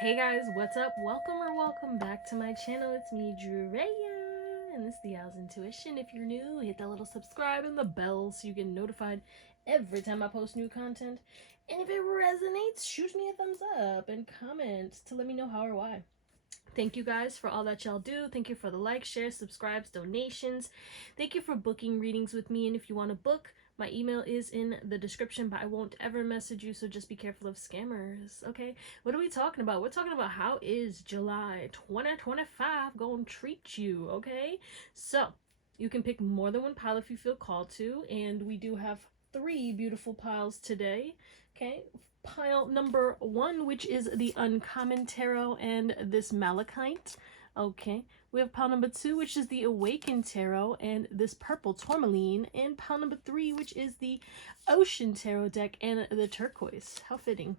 Hey guys, what's up? Welcome back to my channel. It's me, Tridevia, and this is Theowlsintuition. If you're new, hit that little subscribe and the bell so you get notified every time I post new content. And if it resonates, shoot me a thumbs up and comment to let me know how or why. Thank you guys for all that y'all do. Thank you for the likes, shares, subscribes, donations. Thank you for booking readings with me. And if you want to book, my email is in the description, but I won't ever message you, so just be careful of scammers, okay? What are we talking about? We're talking about how is July 2025 gonna treat you, okay? So, you can pick more than one pile if you feel called to, and we do have 3 beautiful piles today, okay? Pile number 1, which is the Uncommon Tarot and this Malachite, okay? We have pile number 2, which is the Awakened Tarot and this purple tourmaline. And pile number 3, which is the Ocean Tarot deck and the turquoise. How fitting.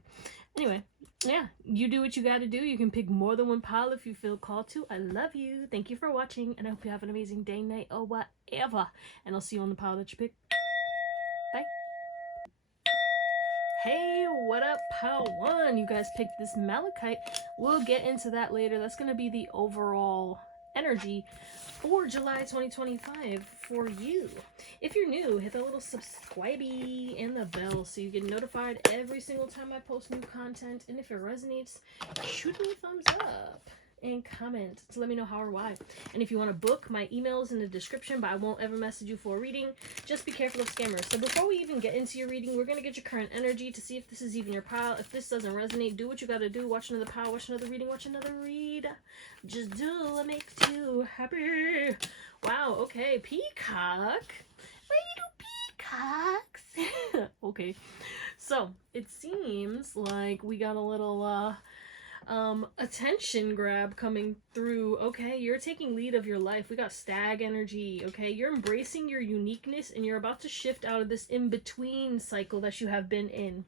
Anyway, yeah, you do what you gotta do. You can pick more than one pile if you feel called to. I love you. Thank you for watching, and I hope you have an amazing day, night, or whatever. And I'll see you on the pile that you pick. Bye. Hey, what up, pile 1? You guys picked this Malachite. We'll get into that later. That's going to be the overall energy for July 2025 for you. If you're new, hit the little subscribe and the bell so you get notified every single time I post new content. And if it resonates, shoot me a thumbs up and comment to let me know how or why. And if you want to book, my email is in the description, but I won't ever message you for a reading. Just be careful of scammers. So before we even get into your reading, we're going to get your current energy to see if this is even your pile. If this doesn't resonate, do what you got to do. Watch another pile, watch another reading, watch another read. Just do what makes you happy. Wow, okay. Peacock. My little peacocks. Okay. So it seems like we got a little attention grab coming through. Okay, you're taking lead of your life. We got stag energy. Okay, you're embracing your uniqueness and you're about to shift out of this in-between cycle that you have been in.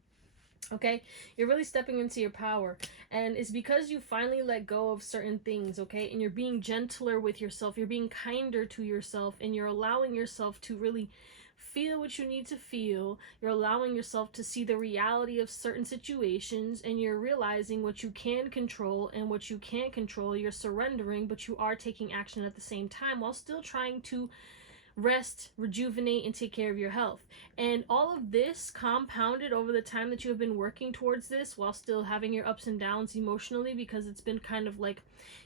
Okay, you're really stepping into your power, and it's because you finally let go of certain things. Okay, and you're being gentler with yourself, you're being kinder to yourself, and you're allowing yourself to really feel what you need to feel. You're allowing yourself to see the reality of certain situations, and you're realizing what you can control and what you can't control. You're surrendering, but you are taking action at the same time while still trying to rest, rejuvenate, and take care of your health. And all of this compounded over the time that you have been working towards this while still having your ups and downs emotionally, because it's been kind of like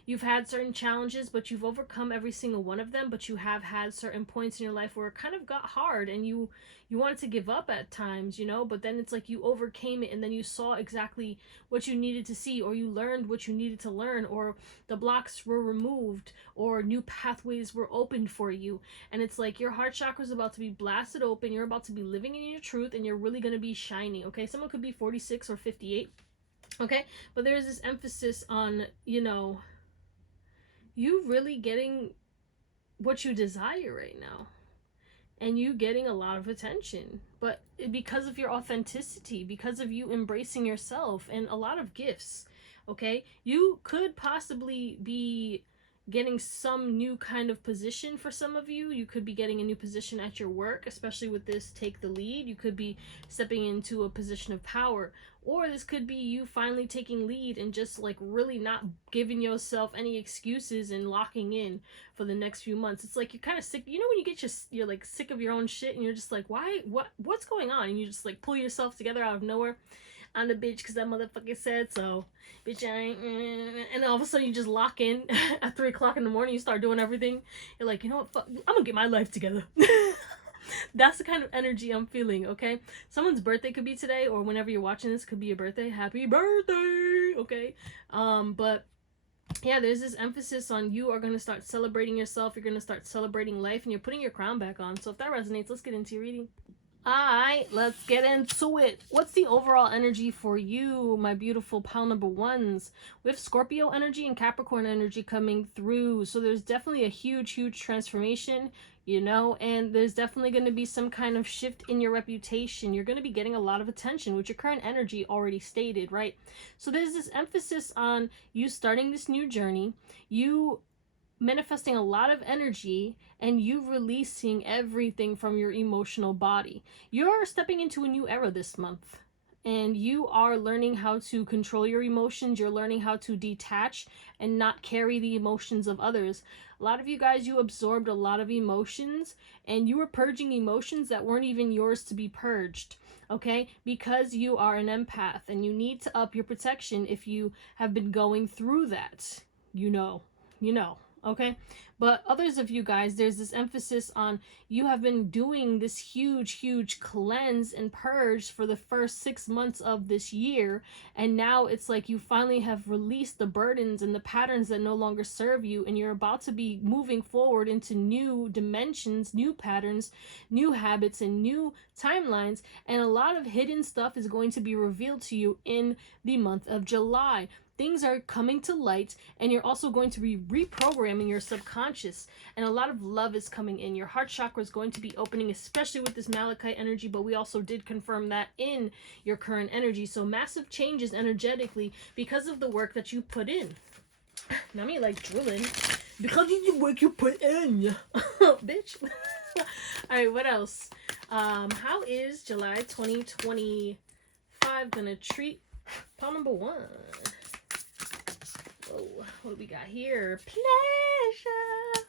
you've had certain challenges, but you've overcome every single one of them. But you have had certain points in your life where it kind of got hard and you wanted to give up at times, you know, but then it's like you overcame it, and then you saw exactly what you needed to see, or you learned what you needed to learn, or the blocks were removed, or new pathways were opened for you. And it's like your heart chakra is about to be blasted open. You're about to be living in your truth, and you're really going to be shining. Okay, someone could be 46 or 58. Okay, but there's this emphasis on, you know, you really getting what you desire right now, and you getting a lot of attention, but because of your authenticity, because of you embracing yourself, and a lot of gifts. Okay, you could possibly be getting some new kind of position. For some of you, you could be getting a new position at your work, especially with this take the lead. You could be stepping into a position of power, or this could be you finally taking lead and just like really not giving yourself any excuses and locking in for the next few months. It's like you're kind of sick, you know, when you get you're like sick of your own shit, and you're just like, what's going on, and you just like pull yourself together out of nowhere. I'm the bitch because that motherfucker said so. Bitch, I ain't. And then all of a sudden you just lock in at 3 o'clock in the morning. You start doing everything. You're like, you know what? Fuck, I'm gonna get my life together. That's the kind of energy I'm feeling. Okay, someone's birthday could be today, or whenever you're watching this could be your birthday. Happy birthday. Okay, but yeah, there's this emphasis on you are going to start celebrating yourself. You're going to start celebrating life, and you're putting your crown back on. So if that resonates, let's get into your reading. Alright, let's get into it. What's the overall energy for you, my beautiful pile number 1s? We have Scorpio energy and Capricorn energy coming through. So there's definitely a huge transformation, you know, and there's definitely going to be some kind of shift in your reputation. You're going to be getting a lot of attention, which your current energy already stated, right? So there's this emphasis on you starting this new journey, you manifesting a lot of energy, and you releasing everything from your emotional body. You're stepping into a new era this month. and you are learning how to control your emotions. You're learning how to detach and not carry the emotions of others. A lot of you guys, you absorbed a lot of emotions, and you were purging emotions that weren't even yours to be purged. Okay, because you are an empath and you need to up your protection if you have been going through that. You know, okay? But others of you guys, there's this emphasis on you have been doing this huge cleanse and purge for the first 6 months of this year, and now it's like you finally have released the burdens and the patterns that no longer serve you, and you're about to be moving forward into new dimensions, new patterns, new habits, and new timelines, and a lot of hidden stuff is going to be revealed to you in the month of July. Things are coming to light, and you're also going to be reprogramming your subconscious, and a lot of love is coming in. Your heart chakra is going to be opening, especially with this Malachite energy, but we also did confirm that in your current energy. So massive changes energetically because of the work that you put in. Not me like drilling. Because of the work you put in. Bitch. Alright, what else? How is July 2025 gonna treat pile number 1? Oh, what do we got here? Pleasure.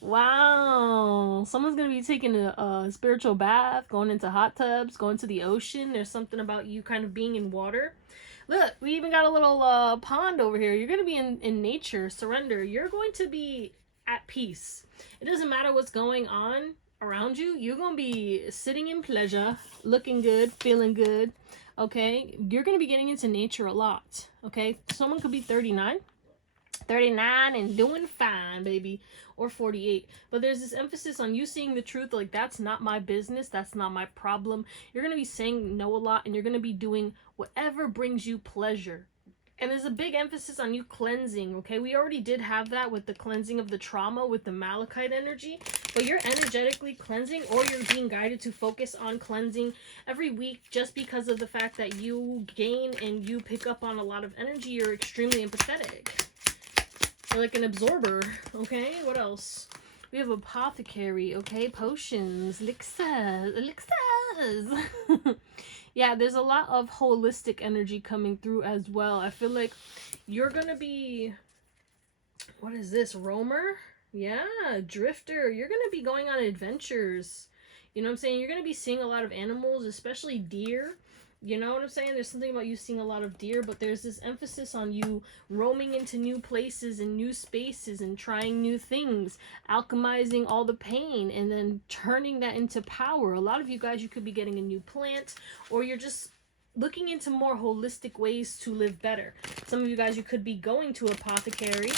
Wow. Someone's going to be taking a spiritual bath, going into hot tubs, going to the ocean. There's something about you kind of being in water. Look, we even got a little pond over here. You're going to be in nature, surrender. You're going to be at peace. It doesn't matter what's going on around you. You're going to be sitting in pleasure, looking good, feeling good. Okay? You're going to be getting into nature a lot. Okay? Someone could be 39 and doing fine, baby, or 48, but there's this emphasis on you seeing the truth, like that's not my business, that's not my problem. You're going to be saying no a lot, and you're going to be doing whatever brings you pleasure. And there's a big emphasis on you cleansing. Okay, we already did have that with the cleansing of the trauma with the Malachite energy, but you're energetically cleansing, or you're being guided to focus on cleansing every week, just because of the fact that you gain and you pick up on a lot of energy. You're extremely empathetic. You're like an absorber. Okay, what else? We have apothecary. Okay, potions, elixirs. Yeah, there's a lot of holistic energy coming through as well. I feel like you're gonna be, what is this, roamer? Yeah, drifter. You're gonna be going on adventures. You know what I'm saying? You're gonna be seeing a lot of animals, especially deer. You know what I'm saying? There's something about you seeing a lot of deer, but there's this emphasis on you roaming into new places and new spaces and trying new things, alchemizing all the pain and then turning that into power. A lot of you guys, you could be getting a new plant, or you're just looking into more holistic ways to live better. Some of you guys, you could be going to apothecary,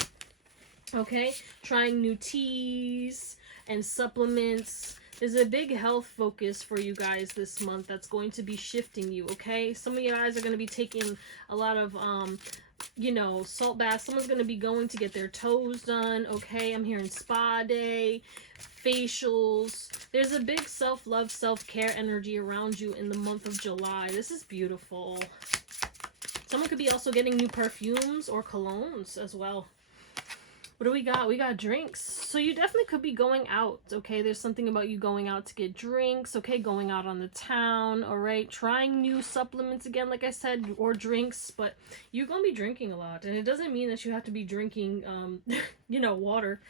okay? Trying new teas and supplements. There's a big health focus for you guys this month that's going to be shifting you, okay? Some of you guys are going to be taking a lot of, you know, salt baths. Someone's going to be going to get their toes done, okay? I'm hearing spa day, facials. There's a big self-love, self-care energy around you in the month of July. This is beautiful. Someone could be also getting new perfumes or colognes as well. What do we got? We got drinks. So you definitely could be going out, okay? There's something about you going out to get drinks, okay? Going out on the town, all right? Trying new supplements again, like I said, or drinks, but you're going to be drinking a lot. And it doesn't mean that you have to be drinking, you know, water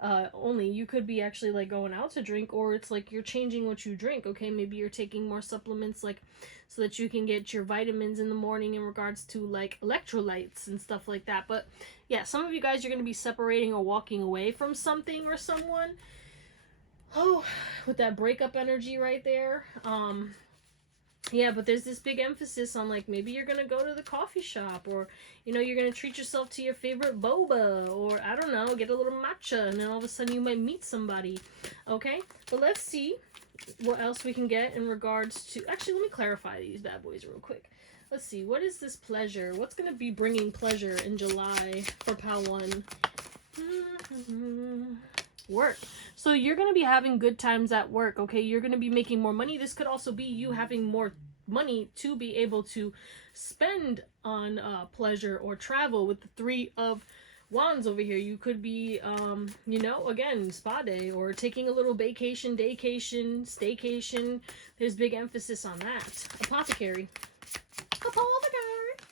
only. You could be actually like going out to drink, or it's like you're changing what you drink, okay? Maybe you're taking more supplements, like so that you can get your vitamins in the morning in regards to like electrolytes and stuff like that. But yeah, some of you guys, you're going to be separating or walking away from something or someone. Oh, with that breakup energy right there. Yeah, but there's this big emphasis on like maybe you're going to go to the coffee shop, or you know, you're going to treat yourself to your favorite boba, or I don't know, get a little matcha, and then all of a sudden you might meet somebody. Okay? But let's see what else we can get in regards to, actually let me clarify these bad boys real quick. Let's see, what is this pleasure? What's going to be bringing pleasure in July for Pal 1? Work. So you're going to be having good times at work, okay? You're going to be making more money. This could also be you having more money to be able to spend on pleasure or travel. With the 3 of Wands over here, you could be, you know, again, spa day, or taking a little vacation, daycation, staycation. There's big emphasis on that. Apothecary. pull the card.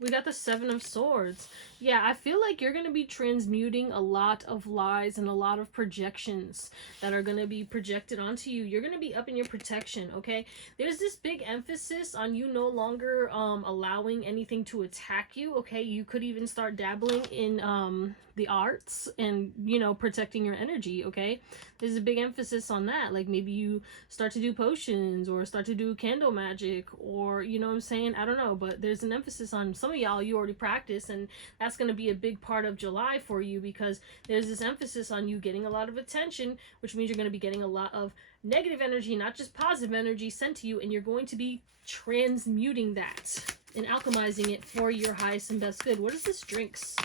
We got the Seven of Swords. Yeah, I feel like you're going to be transmuting a lot of lies and a lot of projections that are going to be projected onto you. You're going to be up in your protection, okay? There's this big emphasis on you no longer allowing anything to attack you, okay? You could even start dabbling in the arts and, you know, protecting your energy, okay? There's a big emphasis on that. Like maybe you start to do potions or start to do candle magic or, you know what I'm saying? I don't know, but there's an emphasis on some of y'all you already practice, and that's going to be a big part of July for you because there's this emphasis on you getting a lot of attention, which means you're going to be getting a lot of negative energy, not just positive energy sent to you, and you're going to be transmuting that and alchemizing it for your highest and best good. What is this drinks?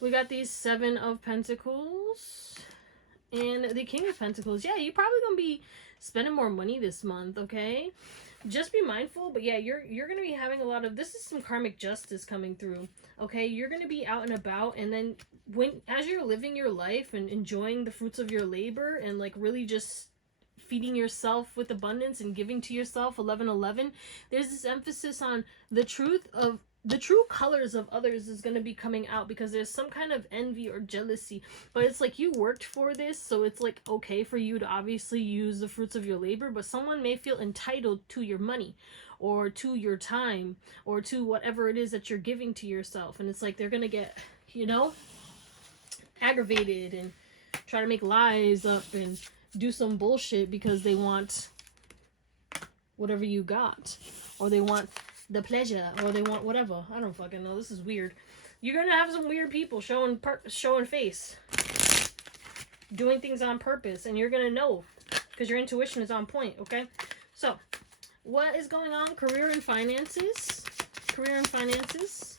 We got these Seven of Pentacles and the King of Pentacles. Yeah, you're probably going to be spending more money this month, okay? Just be mindful, but yeah, you're going to be having a lot of, this is some karmic justice coming through, okay? You're going to be out and about, and then as you're living your life and enjoying the fruits of your labor and like really just feeding yourself with abundance and giving to yourself 1111, there's this emphasis on the true colors of others is going to be coming out because there's some kind of envy or jealousy, but it's like you worked for this, so it's like okay for you to obviously use the fruits of your labor, but someone may feel entitled to your money or to your time or to whatever it is that you're giving to yourself, and it's like they're going to get, you know, aggravated and try to make lies up and do some bullshit because they want whatever you got, or they want the pleasure, or they want whatever. I don't fucking know. This is weird. You're gonna have some weird people showing face, doing things on purpose, and you're gonna know because your intuition is on point. Okay, so what is going on? Career and finances. Career and finances.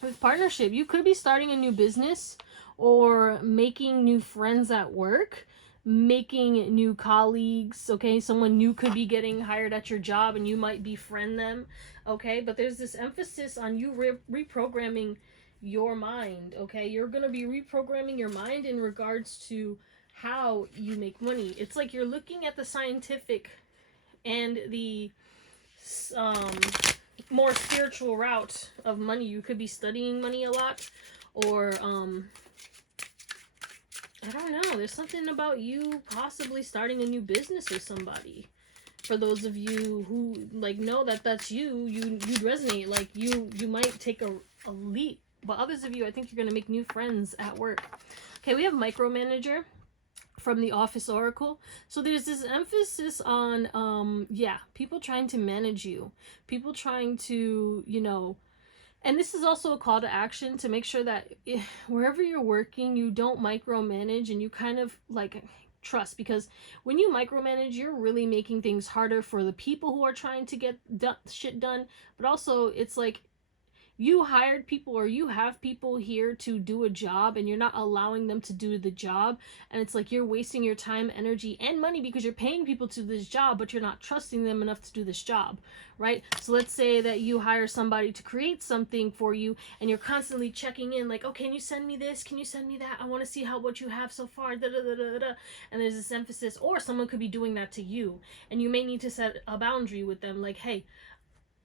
With partnership, you could be starting a new business or making new friends at work, making new colleagues, okay? Someone new could be getting hired at your job and you might befriend them, okay? But there's this emphasis on you reprogramming your mind, okay? You're going to be reprogramming your mind in regards to how you make money. It's like you're looking at the scientific and the more spiritual route of money. You could be studying money a lot, or I don't know. There's something about you possibly starting a new business with somebody. For those of you who like know that that's you'd resonate. Like you might take a leap. But others of you, I think you're gonna make new friends at work. Okay, we have micromanager from the Office Oracle. So there's this emphasis on people trying to manage you, people trying to, you know. And this is also a call to action to make sure that wherever you're working, you don't micromanage and you kind of like trust, because when you micromanage, you're really making things harder for the people who are trying to get shit done. But also it's like you hired people, or you have people here to do a job, and you're not allowing them to do the job, and it's like you're wasting your time, energy, and money because you're paying people to do this job, but you're not trusting them enough to do this job, right? So let's say that you hire somebody to create something for you, and you're constantly checking in, like, oh, can you send me this? Can you send me that? I want to see what you have so far, da, da, da, da, da. And there's this emphasis, or someone could be doing that to you, and you may need to set a boundary with them, like, hey,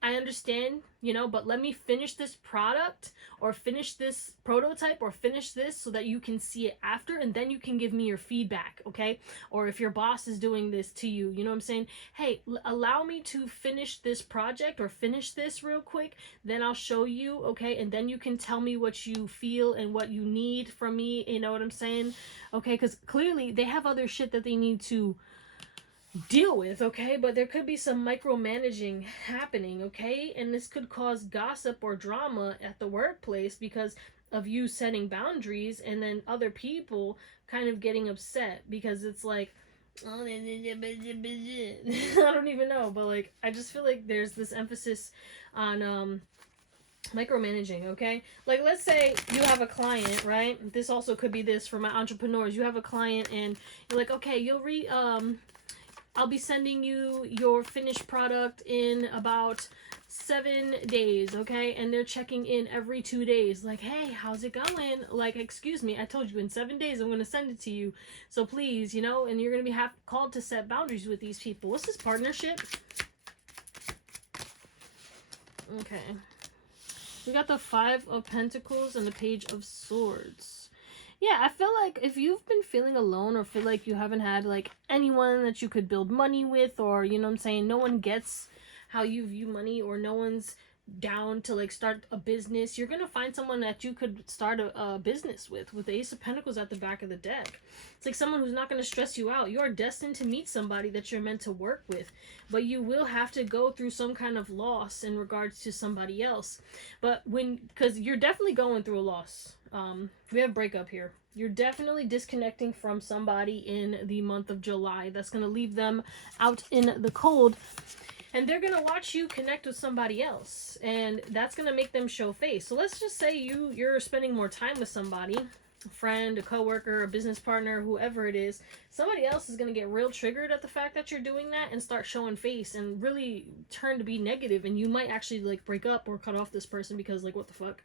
I understand, you know, but let me finish this product or finish this prototype or finish this so that you can see it after, and then you can give me your feedback, okay? Or if your boss is doing this to you, you know what I'm saying? Hey, allow me to finish this project or finish this real quick, then I'll show you, okay? And then you can tell me what you feel and what you need from me, you know what I'm saying? Okay, because clearly they have other shit that they need to deal with, okay? But there could be some micromanaging happening, okay? And this could cause gossip or drama at the workplace because of you setting boundaries, and then other people kind of getting upset because it's like, oh, I don't even know, but like I just feel like there's this emphasis on micromanaging, okay? Like let's say you have a client, right? This also could be this for my entrepreneurs. You have a client and you're like, okay, I'll be sending you your finished product in about 7 days, okay? And they're checking in every 2 days. Like, hey, how's it going? Like, excuse me, I told you in 7 days I'm going to send it to you. So please, you know, and you're going to be called to set boundaries with these people. What's this partnership? Okay. We got the Five of Pentacles and the Page of Swords. Yeah, I feel like if you've been feeling alone or feel like you haven't had like anyone that you could build money with, or you know what I'm saying, no one gets how you view money, or no one's down to like start a business, you're gonna find someone that you could start a business with the Ace of Pentacles at the back of the deck. It's like someone who's not going to stress you out. You are destined to meet somebody that you're meant to work with, but you will have to go through some kind of loss in regards to somebody else. But because you're definitely going through a loss. We have breakup here. You're definitely disconnecting from somebody in the month of July. That's going to leave them out in the cold. And they're going to watch you connect with somebody else. And that's going to make them show face. So let's just say you're spending more time with somebody, a friend, a coworker, a business partner, whoever it is. Somebody else is going to get real triggered at the fact that you're doing that and start showing face and really turn to be negative. And you might actually like break up or cut off this person because like, what the fuck?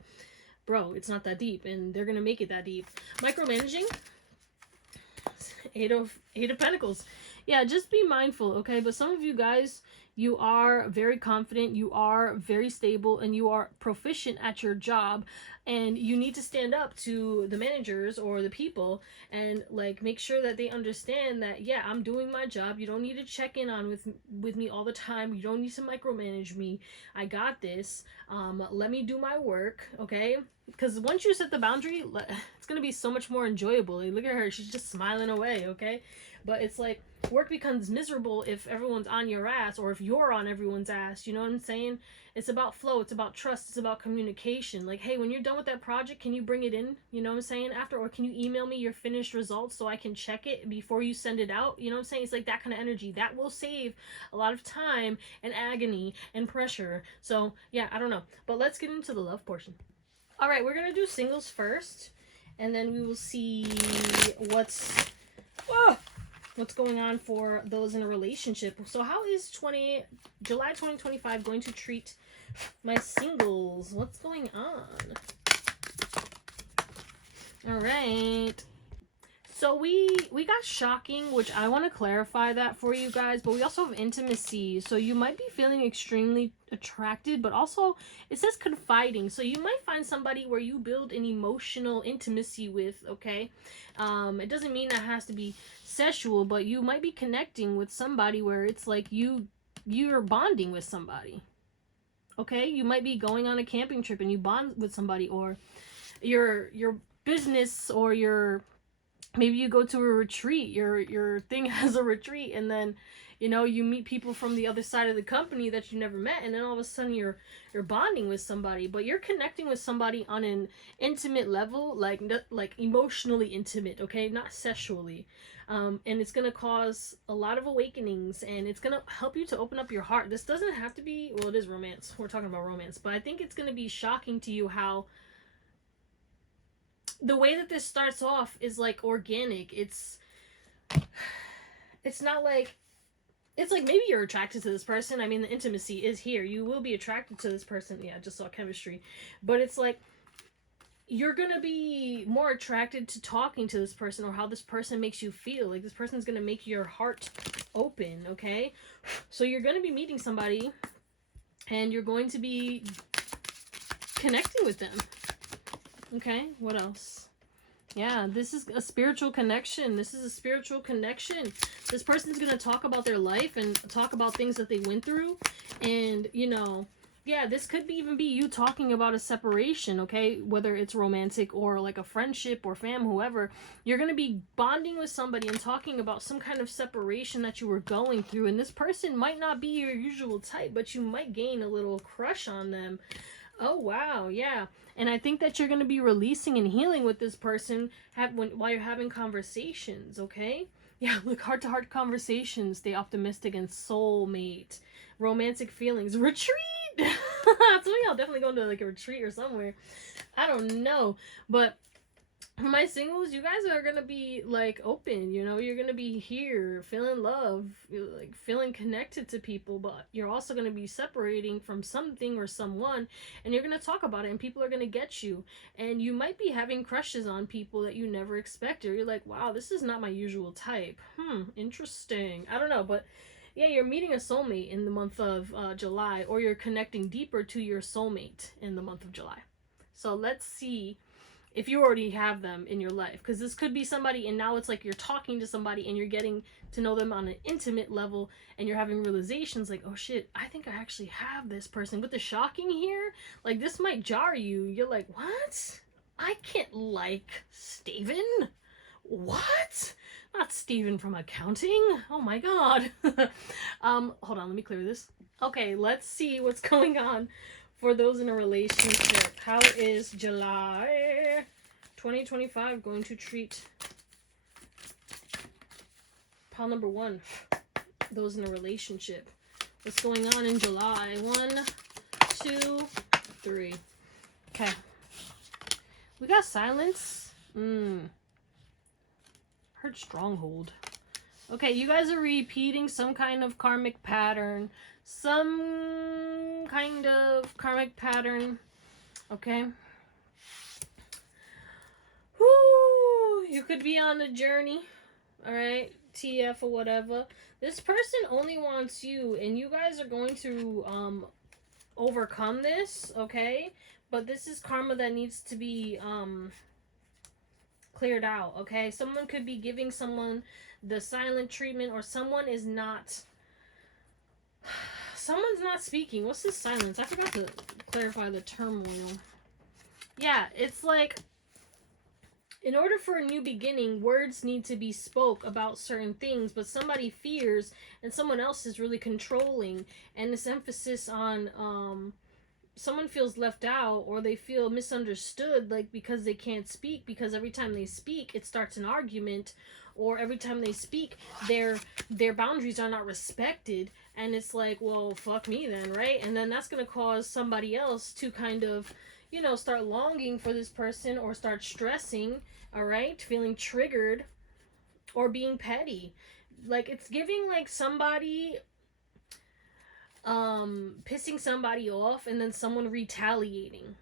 Bro, it's not that deep. And they're going to make it that deep. Micromanaging. Eight of Pentacles. Yeah, just be mindful, okay? But some of you guys, you are very confident, you are very stable, and you are proficient at your job, and you need to stand up to the managers or the people and like make sure that they understand that, yeah, I'm doing my job. You don't need to check in on with me all the time. You don't need to micromanage me. I got this. Let me do my work, okay? Because once you set the boundary, it's going to be so much more enjoyable. Like, look at her. She's just smiling away, okay? But it's like work becomes miserable if everyone's on your ass or if you're on everyone's ass. You know what I'm saying? It's about flow. It's about trust. It's about communication. Like, hey, when you're done with that project, can you bring it in? You know what I'm saying? After, or can you email me your finished results so I can check it before you send it out? You know what I'm saying? It's like that kind of energy. That will save a lot of time and agony and pressure. So, yeah, I don't know. But let's get into the love portion. All right, we're going to do singles first, and then we will see what's going on for those in a relationship. So how is July 2025 going to treat my singles? What's going on? All right. So we got shocking, which I want to clarify that for you guys, but we also have intimacy. So you might be feeling extremely attracted, but also it says confiding. So you might find somebody where you build an emotional intimacy with, okay? It doesn't mean that has to be sexual, but you might be connecting with somebody where it's like you're bonding with somebody. Okay? You might be going on a camping trip and you bond with somebody, or your business, or your maybe you go to a retreat, your thing has a retreat, and then you know you meet people from the other side of the company that you never met, and then all of a sudden you're bonding with somebody, but you're connecting with somebody on an intimate level, like emotionally intimate, okay, not sexually. And it's gonna cause a lot of awakenings, and it's gonna help you to open up your heart. This doesn't have to be, well, it is romance, we're talking about romance, but I think it's gonna be shocking to you how the way that this starts off is like organic. It's not like, it's like maybe you're attracted to this person. I mean, the intimacy is here. You will be attracted to this person. Yeah, I just saw chemistry. But it's like you're going to be more attracted to talking to this person, or how this person makes you feel. Like this person's going to make your heart open, okay? So you're going to be meeting somebody and you're going to be connecting with them. Okay, what else? Yeah, this is a spiritual connection. This is a spiritual connection. This person's going to talk about their life and talk about things that they went through. And, you know, yeah, this could even be you talking about a separation, okay? Whether it's romantic or like a friendship or whoever. You're going to be bonding with somebody and talking about some kind of separation that you were going through. And this person might not be your usual type, but you might gain a little crush on them. Oh, wow, yeah. And I think that you're going to be releasing and healing with this person while you're having conversations, okay? Yeah, look, heart-to-heart conversations. Stay optimistic and soulmate. Romantic feelings. Retreat! Some of y'all definitely going to like a retreat or somewhere. I don't know. But for my singles, you guys are going to be like open, you know? You're going to be here, feeling love, like feeling connected to people, but you're also going to be separating from something or someone, and you're going to talk about it, and people are going to get you. And you might be having crushes on people that you never expected. You're like, wow, this is not my usual type. Interesting. I don't know, but Yeah, you're meeting a soulmate in the month of July, or you're connecting deeper to your soulmate in the month of July. So let's see if you already have them in your life, because this could be somebody, and now it's like you're talking to somebody and you're getting to know them on an intimate level, and you're having realizations like, oh shit, I think I actually have this person. With the shocking here, like, this might jar you. You're like, what? I can't like Steven? What? Not Steven from accounting? Oh my god. Hold on, let me clear this. Okay, let's see what's going on for those in a relationship. How is July 2025 going to treat pile number 1? Those in a relationship. What's going on in July? 1, 2, 3. Okay. We got silence. Heard stronghold. Okay, you guys are repeating some kind of karmic pattern. Okay. Whoo! You could be on a journey. Alright? TF or whatever. This person only wants you, and you guys are going to overcome this, okay? But this is karma that needs to be cleared out, okay? Someone could be giving someone the silent treatment, or someone's not speaking. What's this silence? I forgot to clarify the turmoil. Yeah, it's like, in order for a new beginning, words need to be spoke about certain things, but somebody fears and someone else is really controlling, and this emphasis on someone feels left out, or they feel misunderstood, like, because they can't speak, because every time they speak it starts an argument, or every time they speak their boundaries are not respected, and it's like, well, fuck me then, right? And then that's going to cause somebody else to kind of, you know, start longing for this person, or start stressing, all right, feeling triggered, or being petty. Like, it's giving like somebody pissing somebody off, and then someone retaliating,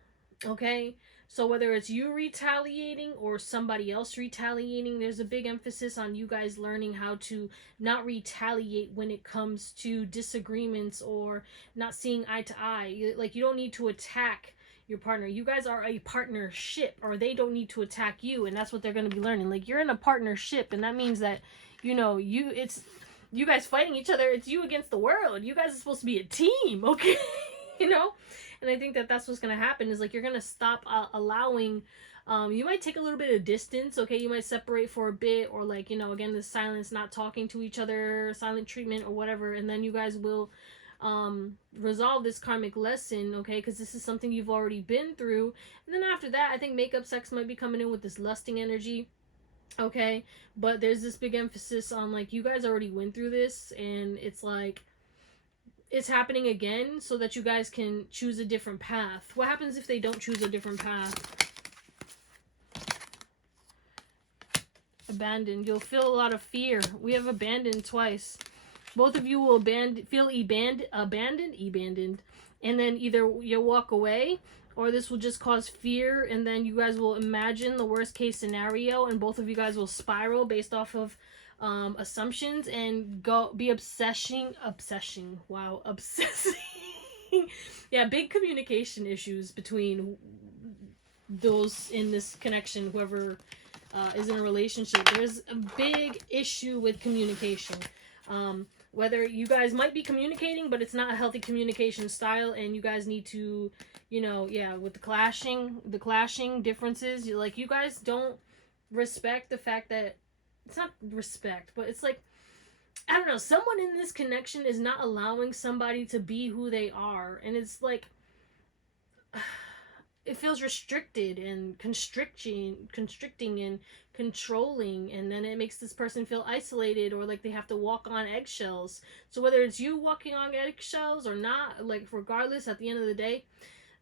okay? So whether it's you retaliating or somebody else retaliating, there's a big emphasis on you guys learning how to not retaliate when it comes to disagreements or not seeing eye to eye. Like, you don't need to attack your partner. You guys are a partnership, or they don't need to attack you, and that's what they're going to be learning. Like, you're in a partnership, and that means that, you know, it's you guys fighting each other. It's you against the world. You guys are supposed to be a team, okay? You know? And I think that that's what's going to happen, is like, you're going to stop allowing, you might take a little bit of distance, okay? You might separate for a bit, or like, you know, again, the silence, not talking to each other, silent treatment or whatever, and then you guys will resolve this karmic lesson, okay? Because this is something you've already been through. And then after that, I think makeup sex might be coming in with this lusting energy, okay? But there's this big emphasis on, like, you guys already went through this, and it's like, it's happening again, so that you guys can choose a different path. What happens if they don't choose a different path? Abandoned. You'll feel a lot of fear. We have abandoned twice. Both of you will feel abandoned, and then either you'll walk away, or this will just cause fear, and then you guys will imagine the worst case scenario, and both of you guys will spiral based off of assumptions, and go be obsessing. Yeah, big communication issues between those in this connection. Whoever is in a relationship, there's a big issue with communication. Whether you guys might be communicating, but it's not a healthy communication style, and you guys need to, you know, yeah, with the clashing differences, you guys don't respect the fact that, it's not respect, but it's like, I don't know, someone in this connection is not allowing somebody to be who they are, and it's like, it feels restricted and constricting and controlling, and then it makes this person feel isolated, or like they have to walk on eggshells. So whether it's you walking on eggshells or not, like, regardless, at the end of the day,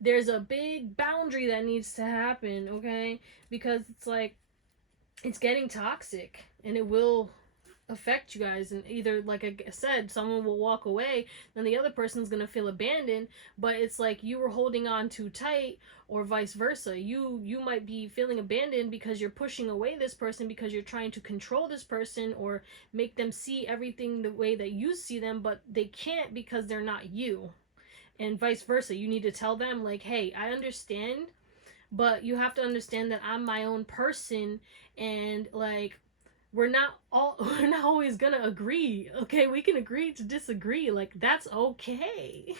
there's a big boundary that needs to happen, okay? Because it's like, it's getting toxic, and it will affect you guys, and either, like I said, someone will walk away, then the other person's gonna feel abandoned, but it's like you were holding on too tight, or vice versa. You might be feeling abandoned because you're pushing away this person because you're trying to control this person or make them see everything the way that you see them, but they can't because they're not you. And vice versa, you need to tell them, like, hey, I understand, but you have to understand that I'm my own person, and like, we're not we're not always gonna agree. Okay, we can agree to disagree. Like, that's okay.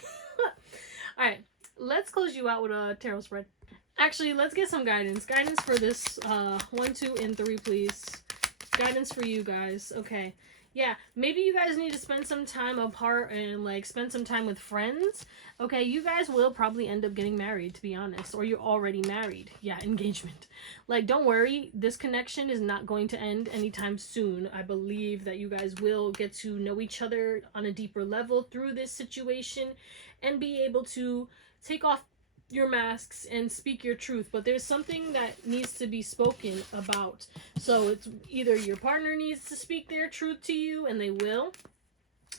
All right, let's close you out with a tarot spread. Actually, let's get some guidance. Guidance for this 1, 2, and 3, please. Guidance for you guys. Okay. Yeah, maybe you guys need to spend some time apart and like spend some time with friends. Okay, you guys will probably end up getting married, to be honest, or you're already married. Yeah, engagement. Like, don't worry, this connection is not going to end anytime soon. I believe that you guys will get to know each other on a deeper level through this situation and be able to take off your masks and speak your truth. But there's something that needs to be spoken about. So it's either your partner needs to speak their truth to you, and they will,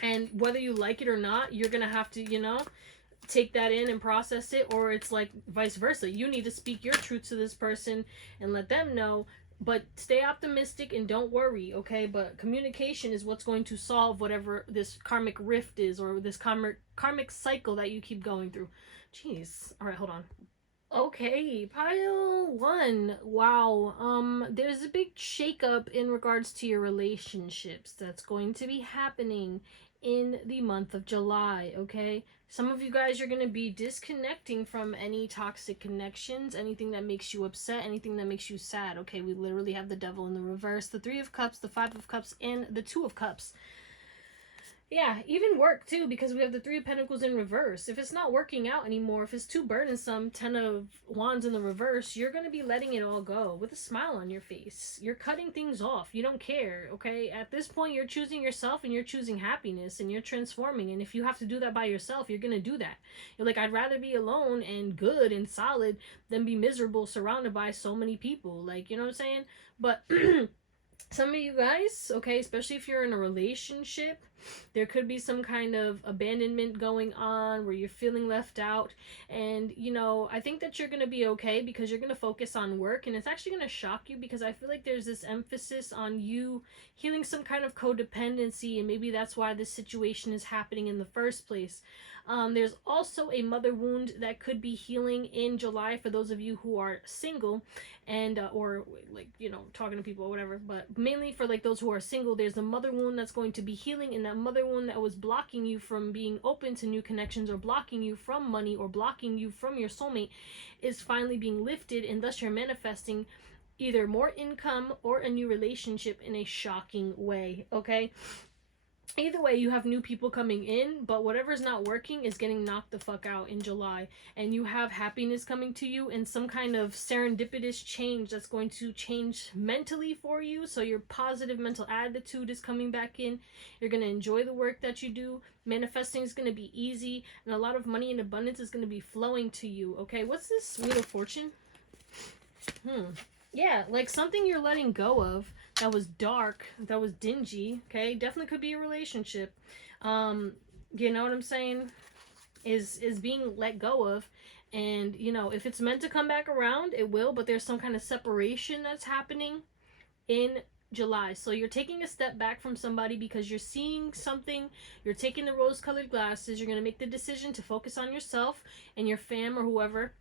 and whether you like it or not, you're gonna have to, you know, take that in and process it, or it's like vice versa. You need to speak your truth to this person and let them know. But stay optimistic and don't worry, okay? But communication is what's going to solve whatever this karmic rift is, or this karmic cycle that you keep going through. Jeez. All right, hold on. Okay, pile 1. Wow. There's a big shakeup in regards to your relationships that's going to be happening in the month of July, okay? Some of you guys are going to be disconnecting from any toxic connections, anything that makes you upset, anything that makes you sad, okay? We literally have the devil in the reverse, the 3 of Cups, the 5 of Cups, and the 2 of Cups. Yeah, even work too, because we have the 3 of Pentacles in reverse. If it's not working out anymore, if it's too burdensome, 10 of Wands in the reverse, you're going to be letting it all go with a smile on your face. You're cutting things off. You don't care, okay? At this point, you're choosing yourself and you're choosing happiness and you're transforming. And if you have to do that by yourself, you're going to do that. You're like, I'd rather be alone and good and solid than be miserable surrounded by so many people. Like, you know what I'm saying? But some of you guys, okay, especially if you're in a relationship, there could be some kind of abandonment going on where you're feeling left out. And, you know, I think that you're going to be okay because you're going to focus on work. And it's actually going to shock you because I feel like there's this emphasis on you healing some kind of codependency. And maybe that's why this situation is happening in the first place. There's also a mother wound that could be healing in July for those of you who are single and or like, you know, talking to people or whatever, but mainly for like those who are single, there's a mother wound that's going to be healing, and that mother wound that was blocking you from being open to new connections or blocking you from money or blocking you from your soulmate is finally being lifted, and thus you're manifesting either more income or a new relationship in a shocking way, okay? Either way, you have new people coming in, but whatever's not working is getting knocked the fuck out in July. And you have happiness coming to you and some kind of serendipitous change that's going to change mentally for you. So your positive mental attitude is coming back in. You're going to enjoy the work that you do. Manifesting is going to be easy. And a lot of money and abundance is going to be flowing to you. Okay, what's this Wheel of Fortune? Yeah, like something you're letting go of that was dark, that was dingy, okay? Definitely could be a relationship. You know what I'm saying? Is being let go of. And, you know, if it's meant to come back around, it will, but there's some kind of separation that's happening in July. So you're taking a step back from somebody because you're seeing something, you're taking the rose-colored glasses, you're going to make the decision to focus on yourself and your fam or whoever,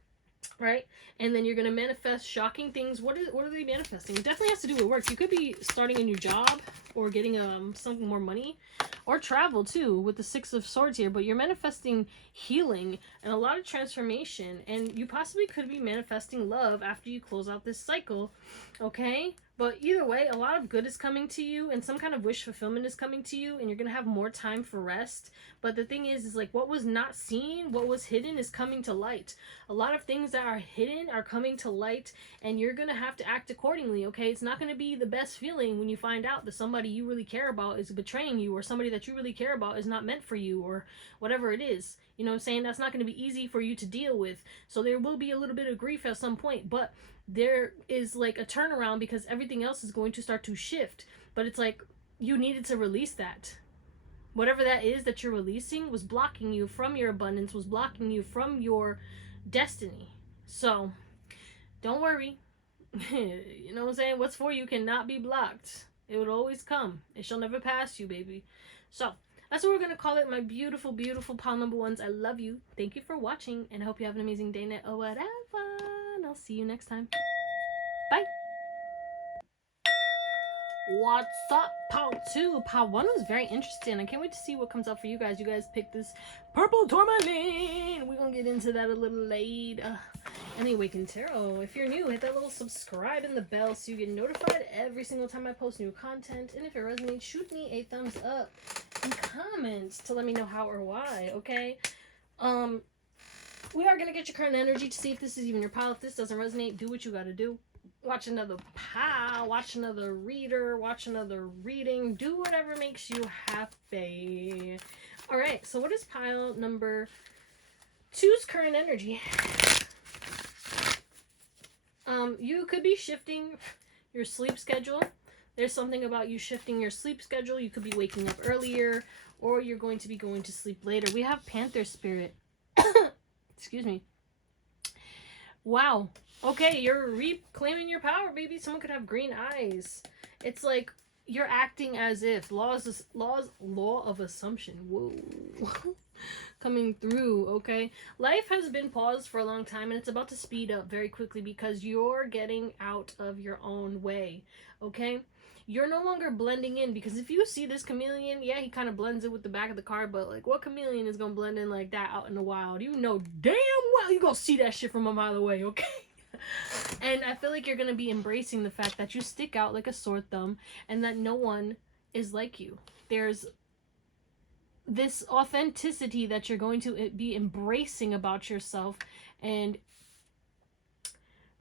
right? And then you're going to manifest shocking things. What are they manifesting? It definitely has to do with work. You could be starting a new job or getting some more money or travel too with the 6 of Swords here, but you're manifesting healing and a lot of transformation, and you possibly could be manifesting love after you close out this cycle, okay? But either way, a lot of good is coming to you and some kind of wish fulfillment is coming to you, and you're going to have more time for rest. But the thing is like what was not seen, what was hidden is coming to light. A lot of things that are hidden are coming to light, and you're going to have to act accordingly, okay? It's not going to be the best feeling when you find out that somebody you really care about is betraying you, or somebody that you really care about is not meant for you, or whatever it is. You know what I'm saying? That's not going to be easy for you to deal with. So there will be a little bit of grief at some point, but there is like a turnaround because everything else is going to start to shift. But it's like you needed to release that. Whatever that is that you're releasing was blocking you from your abundance, was blocking you from your destiny. So don't worry. You know what I'm saying? What's for you cannot be blocked. It would always come. It shall never pass you, baby. So that's what we're going to call it, my beautiful, beautiful pile number ones. I love you. Thank you for watching, and I hope you have an amazing day, night, or whatever. And I'll see you next time. Bye. What's up, pile 2? Pile 1 was very interesting. I can't wait to see what comes up for you guys. You guys picked this purple tourmaline. We're going to get into that a little later. Anyway, Tarot, if you're new, hit that little subscribe and the bell so you get notified every single time I post new content. And if it resonates, shoot me a thumbs up and comments to let me know how or why, okay? We are going to get your current energy to see if this is even your pile. If this doesn't resonate, do what you got to do. Watch another pile, watch another reader, watch another reading. Do whatever makes you happy. Alright, so what is pile number 2's current energy? You could be shifting your sleep schedule. There's something about you shifting your sleep schedule. You could be waking up earlier, or you're going to be going to sleep later. We have Panther Spirit. Excuse me. Wow. Okay, you're reclaiming your power, baby. Someone could have green eyes. It's like you're acting as if law of assumption. Whoa. Coming through, okay? Life has been paused for a long time, and it's about to speed up very quickly because you're getting out of your own way, okay? You're no longer blending in, because if you see this chameleon, yeah, he kind of blends in with the back of the car, but like, what chameleon is gonna blend in like that out in the wild? You know damn well you gonna see that shit from a mile away, okay? And I feel like you're gonna be embracing the fact that you stick out like a sore thumb and that no one is like you. There's this authenticity that you're going to be embracing about yourself, and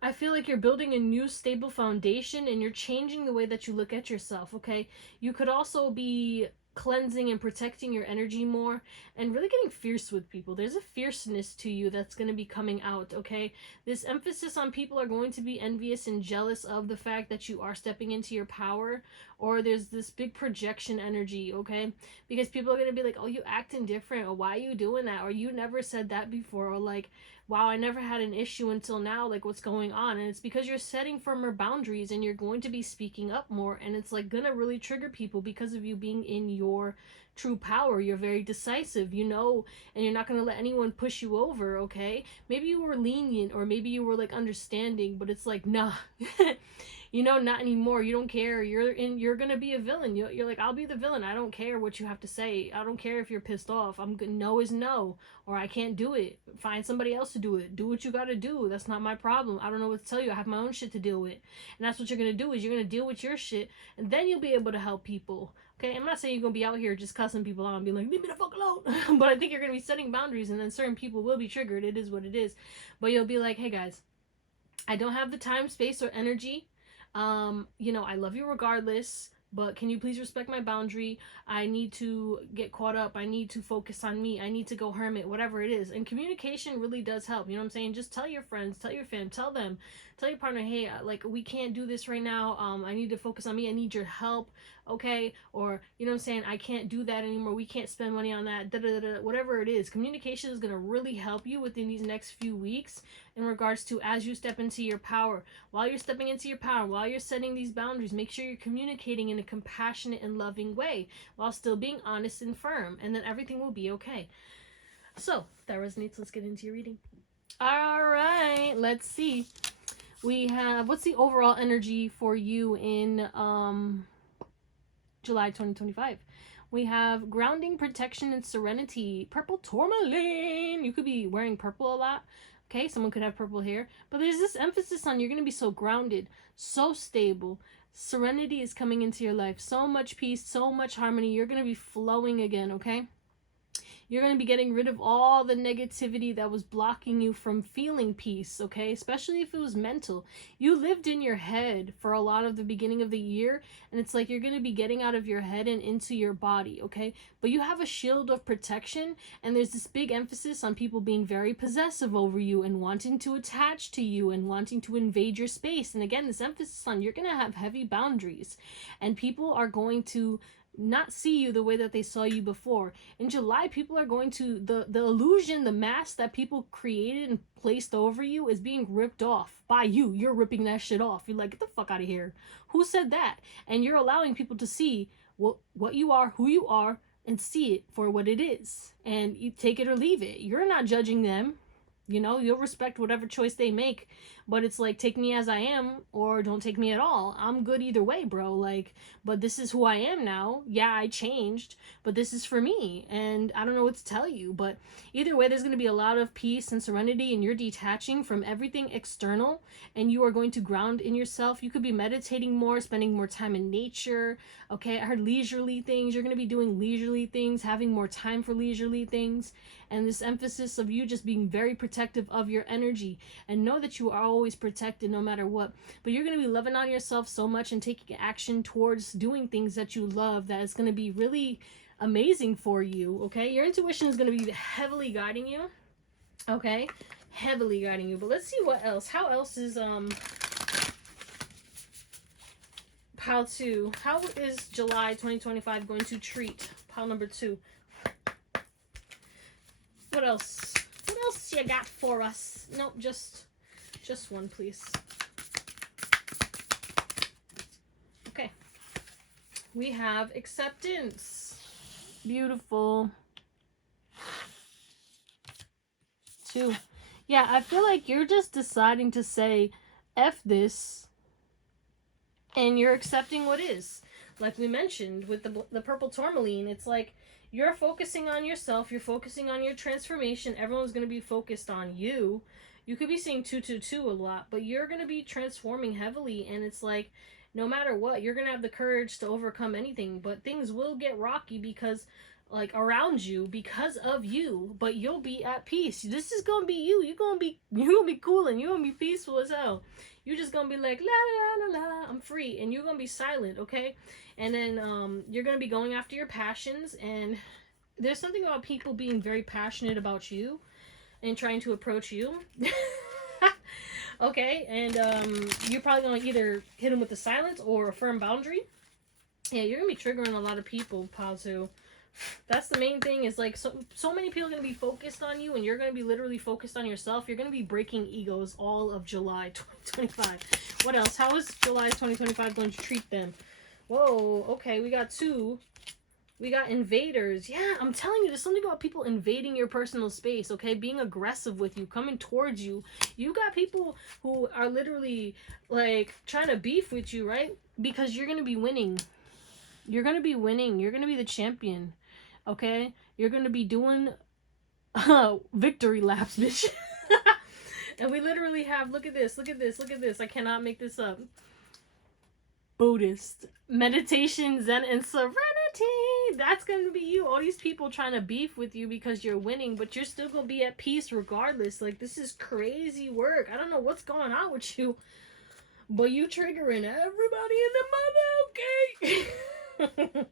I feel like you're building a new stable foundation and you're changing the way that you look at yourself, okay? You could also be cleansing and protecting your energy more and really getting fierce with people. There's a fierceness to you that's going to be coming out, okay? This emphasis on people are going to be envious and jealous of the fact that you are stepping into your power, or there's this big projection energy, okay? Because people are going to be like, oh, you acting different, or why are you doing that, or you never said that before, or like, wow, I never had an issue until now, like what's going on? And it's because you're setting firmer boundaries and you're going to be speaking up more, and it's like gonna really trigger people because of you being in your true power. You're very decisive, you know, and you're not gonna let anyone push you over, okay? Maybe you were lenient, or maybe you were like understanding, but it's like, nah. You know, not anymore. You don't care. You're gonna be a villain. You're like, I'll be the villain. I don't care what you have to say. I don't care if you're pissed off. No is no, or I can't do it. Find somebody else to do it. Do what you gotta do. That's not my problem. I don't know what to tell you. I have my own shit to deal with, and that's what you're gonna do. Is you're gonna deal with your shit, and then you'll be able to help people. Okay, I'm not saying you're gonna be out here just cussing people out and being like, leave me the fuck alone. But I think you're gonna be setting boundaries, and then certain people will be triggered. It is what it is. But you'll be like, hey guys, I don't have the time, space, or energy. You know, I love you regardless, but can you please respect my boundary? I need to get caught up. I need to focus on me. I need to go hermit, whatever it is. And communication really does help. You know what I'm saying? Just tell your friends, tell your fam, tell them, tell your partner, hey, like, we can't do this right now. I need to focus on me. I need your help. Okay. Or, you know what I'm saying? I can't do that anymore. We can't spend money on that. Da, da, da, da. Whatever it is. Communication is going to really help you within these next few weeks in regards to as you step into your power. While you're stepping into your power, while you're setting these boundaries, make sure you're communicating in a compassionate and loving way while still being honest and firm, and then everything will be okay. So, if that resonates, let's get into your reading. Alright, let's see. We have, what's the overall energy for you in July 2025? We have grounding, protection, and serenity. Purple tourmaline. You could be wearing purple a lot. Okay, someone could have purple hair. But there's this emphasis on you're going to be so grounded, so stable. Serenity is coming into your life. So much peace, so much harmony. You're going to be flowing again, okay? You're going to be getting rid of all the negativity that was blocking you from feeling peace, okay? Especially if it was mental. You lived in your head for a lot of the beginning of the year, and it's like you're going to be getting out of your head and into your body, okay? But you have a shield of protection, and there's this big emphasis on people being very possessive over you and wanting to attach to you and wanting to invade your space. And again, this emphasis on you're going to have heavy boundaries, and people are going to not see you the way that they saw you before. In July, people are going to, the illusion, the mask that people created and placed over you is being ripped off by you. You're ripping that shit off. You're like, get the fuck out of here. Who said that? And you're allowing people to see what you are, who you are, and see it for what it is. And you take it or leave it. You're not judging them. You know, you'll respect whatever choice they make, but it's like, take me as I am or don't take me at all. I'm good either way, bro. Like, but this is who I am now. Yeah, I changed, but this is for me, and I don't know what to tell you. But either way, there's going to be a lot of peace and serenity, and you're detaching from everything external, and you are going to ground in yourself. You could be meditating more, spending more time in nature. Okay, I heard leisurely things. You're going to be doing leisurely things, having more time for leisurely things. And this emphasis of you just being very protective of your energy, and know that you are always protected no matter what. But you're going to be loving on yourself so much and taking action towards doing things that you love, that is going to be really amazing for you. Okay, your intuition is going to be heavily guiding you. Okay, heavily guiding you. But let's see what else. How else is pile 2, how is July 2025 going to treat pile number 2? What else? What else you got for us? Nope, just one, please. Okay. We have acceptance. Beautiful. 2. Yeah, I feel like you're just deciding to say, F this, and you're accepting what is. Like we mentioned with the purple tourmaline, it's like, you're focusing on yourself. You're focusing on your transformation. Everyone's going to be focused on you. You could be seeing 222 a lot, but you're going to be transforming heavily. And it's like, no matter what, you're going to have the courage to overcome anything. But things will get rocky because, like, around you, because of you. But you'll be at peace. This is going to be you. You're going to be cool, and you're going to be peaceful as hell. You're just going to be like, la, la, la, la, I'm free. And you're going to be silent, okay? And then you're going to be going after your passions. And there's something about people being very passionate about you and trying to approach you. Okay? And you're probably going to either hit them with the silence or a firm boundary. Yeah, you're going to be triggering a lot of people, Pazu. That's the main thing, is like, so many people are going to be focused on you, and you're going to be literally focused on yourself. You're going to be breaking egos all of July 2025. What else? How is July 2025 going to treat them? Whoa, okay, we got 2. We got invaders. Yeah, I'm telling you, there's something about people invading your personal space, okay? Being aggressive with you, coming towards you. You got people who are literally, like, trying to beef with you, right? Because you're going to be winning. You're going to be winning. You're going to be the champion. Okay? You're going to be doing victory laps, bitch. And we literally have, look at this, look at this, look at this. I cannot make this up. Buddhist, meditation, Zen, and serenity. That's going to be you. All these people trying to beef with you because you're winning, but you're still going to be at peace regardless. Like, this is crazy work. I don't know what's going on with you, but you triggering everybody in the mother, okay?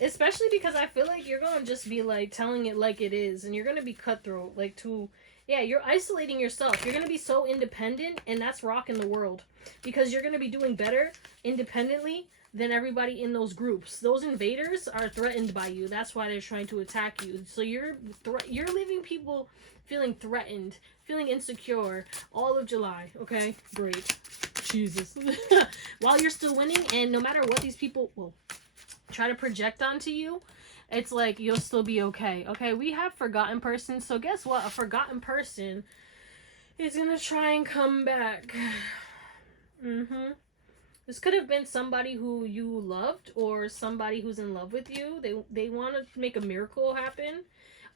Especially because I feel like you're going to just be, like, telling it like it is, and you're going to be cutthroat, like, yeah, you're isolating yourself. You're going to be so independent, and that's rocking the world. Because you're going to be doing better independently than everybody in those groups. Those invaders are threatened by you. That's why they're trying to attack you. So you're leaving people feeling threatened, feeling insecure all of July, okay? Great. Jesus. While you're still winning, and no matter what these people will try to project onto you, it's like you'll still be okay. Okay, we have forgotten persons. So guess what? A forgotten person is gonna try and come back. This could have been somebody who you loved, or somebody who's in love with you. They want to make a miracle happen.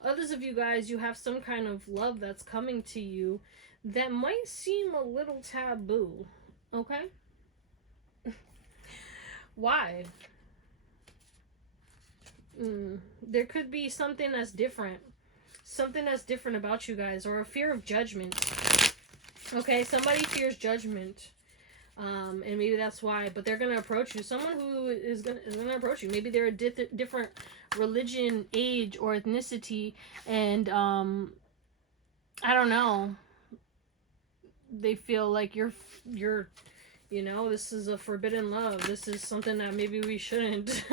Others of you guys, you have some kind of love that's coming to you that might seem a little taboo. Okay? Why? There could be something that's different. Something that's different about you guys, or a fear of judgment. Okay, somebody fears judgment. And maybe that's why, but they're gonna approach you. Someone who is gonna approach you. Maybe they're a different religion, age, or ethnicity, and I don't know. They feel like you're, you know, this is a forbidden love. This is something that maybe we shouldn't,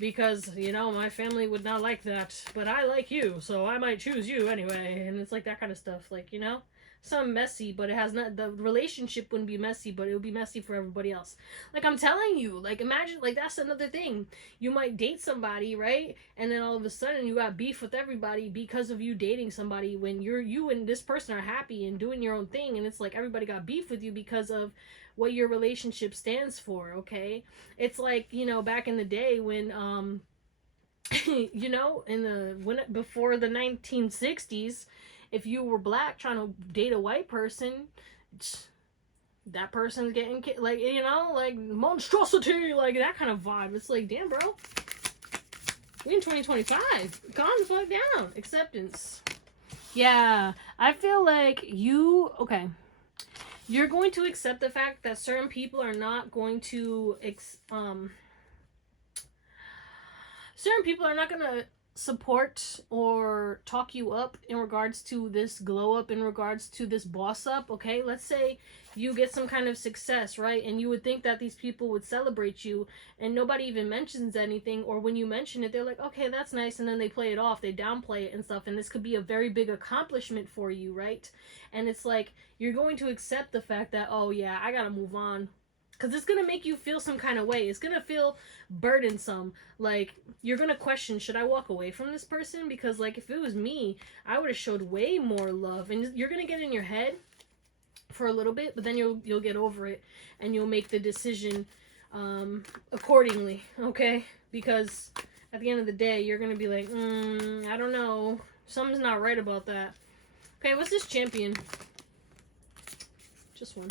because you know my family would not like that, but I like you, so I might choose you anyway. And it's like that kind of stuff, like, you know. Some messy, but it has not, the relationship wouldn't be messy, but it would be messy for everybody else. Like, I'm telling you, like, imagine, like, that's another thing. You might date somebody, right? And then all of a sudden you got beef with everybody because of you dating somebody, when you and this person are happy and doing your own thing, and it's like everybody got beef with you because of what your relationship stands for. Okay, it's like, you know, back in the day when you know, before the 1960s, if you were black trying to date a white person, that person's getting like, you know, like monstrosity, like that kind of vibe. It's like, damn, bro, we in 2025. Calm the fuck down. Acceptance. Yeah, I feel like okay, you're going to accept the fact that certain people are not going to certain people are not going to support or talk you up in regards to this glow up, in regards to this boss up. Okay, let's say you get some kind of success, right? And you would think that these people would celebrate you, and nobody even mentions anything, or when you mention it, they're like, okay, that's nice, and then they play it off, they downplay it and stuff. And this could be a very big accomplishment for you, right? And it's like, you're going to accept the fact that, oh yeah, I gotta move on, because it's going to make you feel some kind of way. It's going to feel burdensome. Like, you're going to question, should I walk away from this person? Because, like, if it was me, I would have showed way more love. And you're going to get in your head for a little bit, but then you'll get over it. And you'll make the decision accordingly, okay? Because at the end of the day, you're going to be like, I don't know. Something's not right about that. Okay, what's this champion? Just one.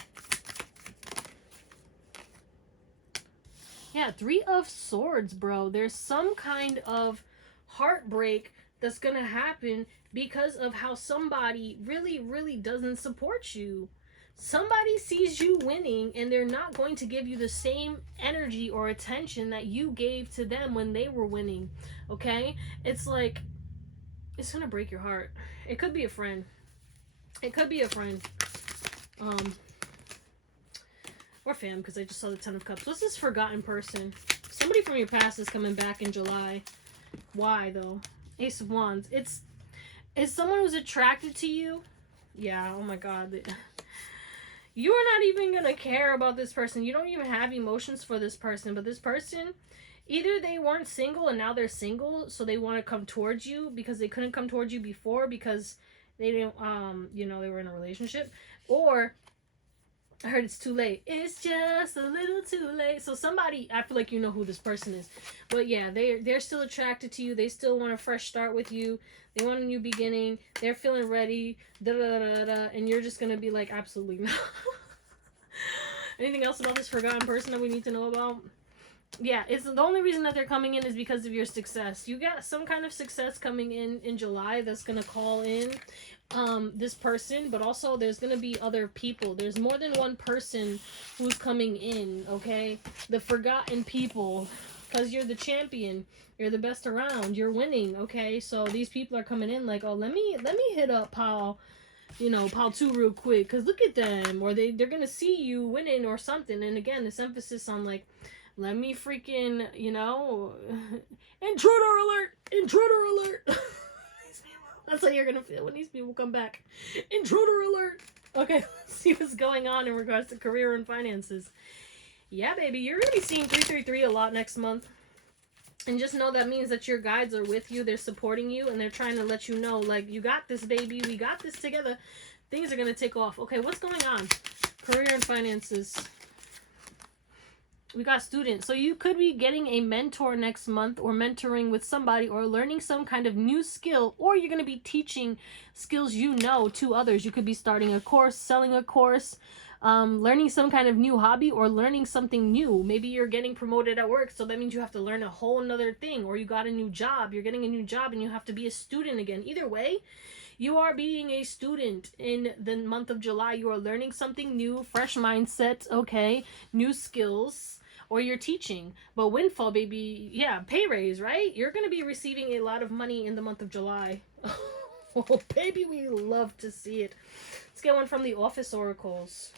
Yeah, 3 of Swords, bro. There's some kind of heartbreak that's gonna happen because of how somebody really, really doesn't support you. Somebody sees you winning and they're not going to give you the same energy or attention that you gave to them when they were winning, okay? It's like, it's gonna break your heart. It could be a friend. It could be a friend. Or fam, because I just saw the 10 of Cups. What's this forgotten person? Somebody from your past is coming back in July. Why, though? Ace of Wands. Is someone who's attracted to you? Yeah, oh my god. You are not even going to care about this person. You don't even have emotions for this person. But this person, either they weren't single and now they're single, so they want to come towards you because they couldn't come towards you before because they didn't, you know, they were in a relationship. Or I heard it's too late. It's just a little too late. So somebody, I feel like you know who this person is. But yeah, they're still attracted to you. They still want a fresh start with you. They want a new beginning. They're feeling ready. And you're just going to be like, absolutely not. Anything else about this forgotten person that we need to know about? Yeah, it's the only reason that they're coming in is because of your success. You got some kind of success coming in July that's going to call in this person, but also there's going to be other people. There's more than one person who's coming in, okay? The forgotten people, because you're the champion. You're the best around. You're winning, okay? So these people are coming in like, oh, let me hit up Paul, you know, Paul 2 real quick, because look at them. Or they're going to see you winning or something. And again, this emphasis on like, let me freaking, you know, intruder alert! Intruder alert! That's how you're gonna feel when these people come back. Intruder alert! Okay, let's see what's going on in regards to career and finances. Yeah, baby, you're really seeing 333 a lot next month. And just know that means that your guides are with you, they're supporting you, and they're trying to let you know, like, you got this, baby, we got this together. Things are gonna take off. Okay, what's going on? Career and finances. We got students. So you could be getting a mentor next month, or mentoring with somebody, or learning some kind of new skill, or you're going to be teaching skills you know to others. You could be starting a course, selling a course, learning some kind of new hobby, or learning something new. Maybe you're getting promoted at work, so that means you have to learn a whole nother thing, or you got a new job. You're getting a new job and you have to be a student again. Either way, you are being a student in the month of July. You are learning something new, fresh mindset, okay, new skills, or you're teaching. But windfall, baby, yeah, pay raise, right? You're going to be receiving a lot of money in the month of July. Oh, baby, we love to see it. Let's get one from the office oracles.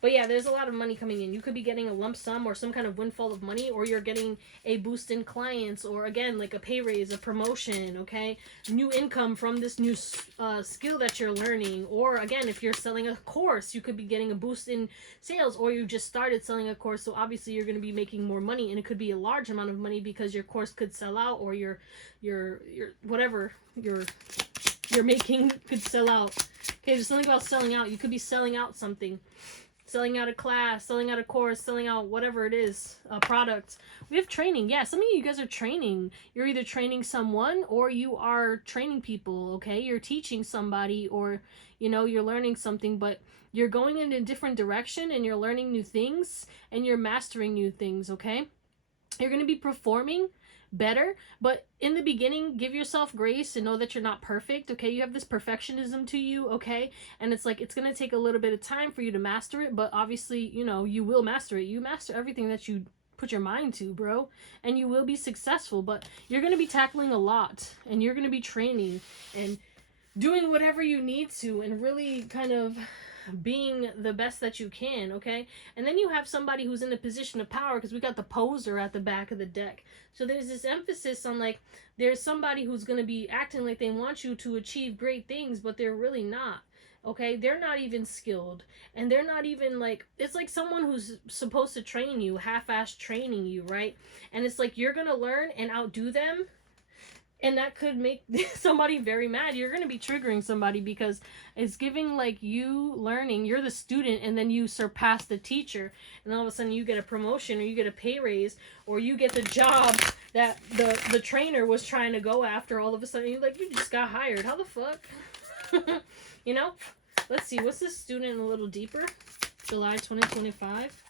But yeah, there's a lot of money coming in. You could be getting a lump sum or some kind of windfall of money, or you're getting a boost in clients, or again, like a pay raise, a promotion, okay? New income from this new skill that you're learning. Or again, if you're selling a course, you could be getting a boost in sales, or you just started selling a course, so obviously you're going to be making more money, and it could be a large amount of money because your course could sell out, or your whatever you're making could sell out. Okay, there's something about selling out. You could be selling out something. Selling out a class, selling out a course, selling out whatever it is, a product. We have training. Yeah, some of you guys are training. You're either training someone or you are training people, okay? You're teaching somebody, or, you know, you're learning something, but you're going in a different direction and you're learning new things and you're mastering new things, okay? You're going to be performing better, but in the beginning, give yourself grace and know that you're not perfect, okay? You have this perfectionism to you, okay? And it's like, it's going to take a little bit of time for you to master it, but obviously, you know, you will master it. You master everything that you put your mind to, bro, and you will be successful. But you're going to be tackling a lot, and you're going to be training and doing whatever you need to, and really kind of being the best that you can, okay? And then you have somebody who's in a position of power, because we got the poser at the back of the deck. So there's this emphasis on, like, there's somebody who's going to be acting like they want you to achieve great things, but they're really not, okay? They're not even skilled, and they're not even, like, it's like someone who's supposed to train you, half-ass training you, right? And it's like you're going to learn and outdo them, and that could make somebody very mad. You're going to be triggering somebody because it's giving like you learning. You're the student, and then you surpass the teacher. And all of a sudden you get a promotion, or you get a pay raise, or you get the job that the trainer was trying to go after. All of a sudden you're like, you just got hired. How the fuck? You know? Let's see. What's this student a little deeper? July 2025.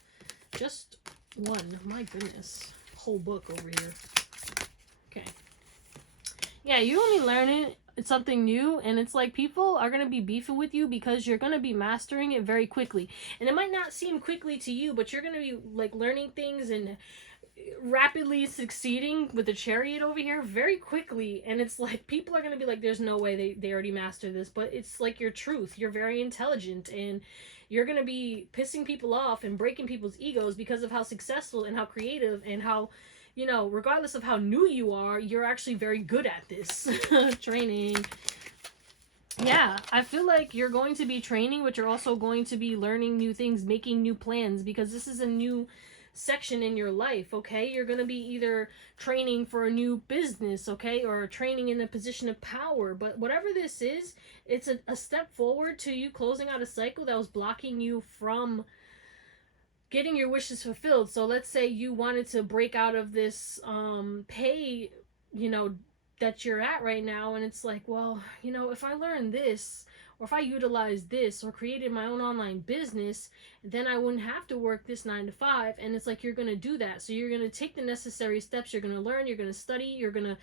Just one. My goodness. Whole book over here. Okay. Yeah, you only learning something new, and it's like people are going to be beefing with you because you're going to be mastering it very quickly. And it might not seem quickly to you, but you're going to be like learning things and rapidly succeeding with the chariot over here very quickly. And it's like people are going to be like, there's no way they already mastered this. But it's like your truth. You're very intelligent, and you're going to be pissing people off and breaking people's egos because of how successful and how creative and how, you know, regardless of how new you are, you're actually very good at this. Training. Yeah, I feel like you're going to be training, but you're also going to be learning new things, making new plans, because this is a new section in your life, okay? You're going to be either training for a new business, okay, or training in a position of power. But whatever this is, it's a step forward to you closing out a cycle that was blocking you from getting your wishes fulfilled. So let's say you wanted to break out of this pay, you know, that you're at right now, and it's like, well, you know, if I learn this, or if I utilize this, or created my own online business, then I wouldn't have to work this 9 to 5. And it's like, you're going to do that. So you're going to take the necessary steps. You're going to learn, you're going to study, you're going to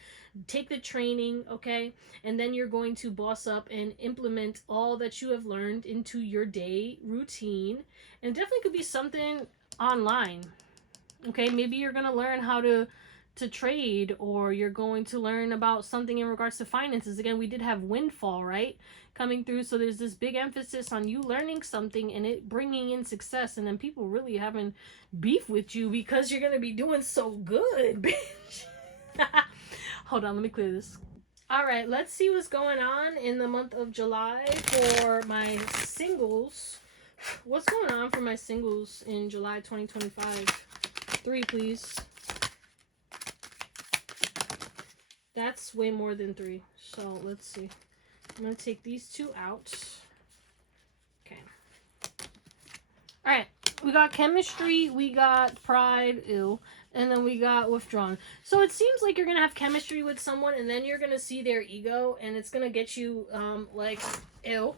take the training, okay? And then you're going to boss up and implement all that you have learned into your day routine. And it definitely could be something online, okay? Maybe you're going to learn how to trade, or you're going to learn about something in regards to finances. Again, we did have windfall, right, coming through. So there's this big emphasis on you learning something and it bringing in success, and then people really having beef with you because you're going to be doing so good, bitch. Hold on, let me clear this. All right, let's see what's going on in the month of July for my singles. What's going on for my singles in July 2025? 3, please. That's way more than 3. So let's see. I'm going to take these 2 out. Okay. All right. We got chemistry, we got pride, ew, and then we got withdrawn. So it seems like you're gonna have chemistry with someone, and then you're gonna see their ego, and it's gonna get you, like, ew.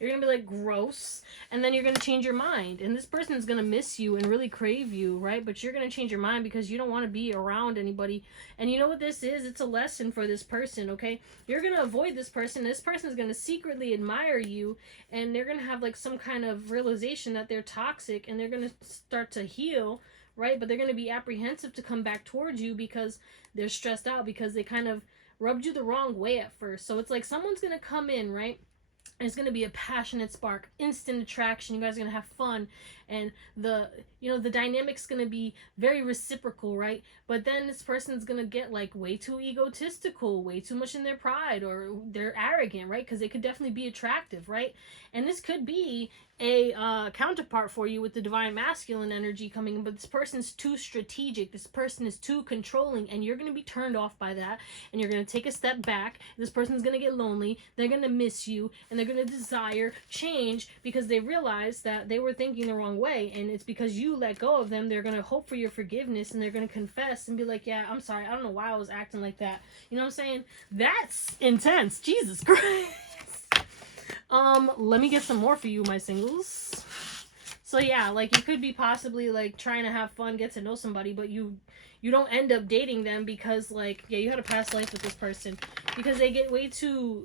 You're gonna be like, gross, and then you're gonna change your mind, and this person's gonna miss you and really crave you, right? But you're gonna change your mind because you don't want to be around anybody. And you know what this is? It's a lesson for this person, okay? You're gonna avoid this person. This person's gonna secretly admire you, and they're gonna have like some kind of realization that they're toxic, and they're gonna start to heal, right? But they're gonna be apprehensive to come back towards you because they're stressed out because they kind of rubbed you the wrong way at first. So it's like someone's gonna come in, right? And it's going to be a passionate spark, instant attraction. You guys are going to have fun, and the dynamic's going to be very reciprocal, right? But then this person's going to get like way too egotistical, way too much in their pride, or they're arrogant, right? Because they could definitely be attractive, right? And this could be a counterpart for you with the divine masculine energy coming in, but this person's too strategic, this person is too controlling, and you're going to be turned off by that, and you're going to take a step back. This person's going to get lonely, they're going to miss you, and they're going to desire change because they realize that they were thinking the wrong way, and it's because you let go of them. They're going to hope for your forgiveness, and they're going to confess and be like, yeah, I'm sorry, I don't know why I was acting like that. You know what I'm saying? That's intense. Jesus Christ. Let me get some more for you, my singles. So yeah, like you could be possibly like trying to have fun, get to know somebody, but you don't end up dating them because like, yeah, you had a past life with this person because they get way too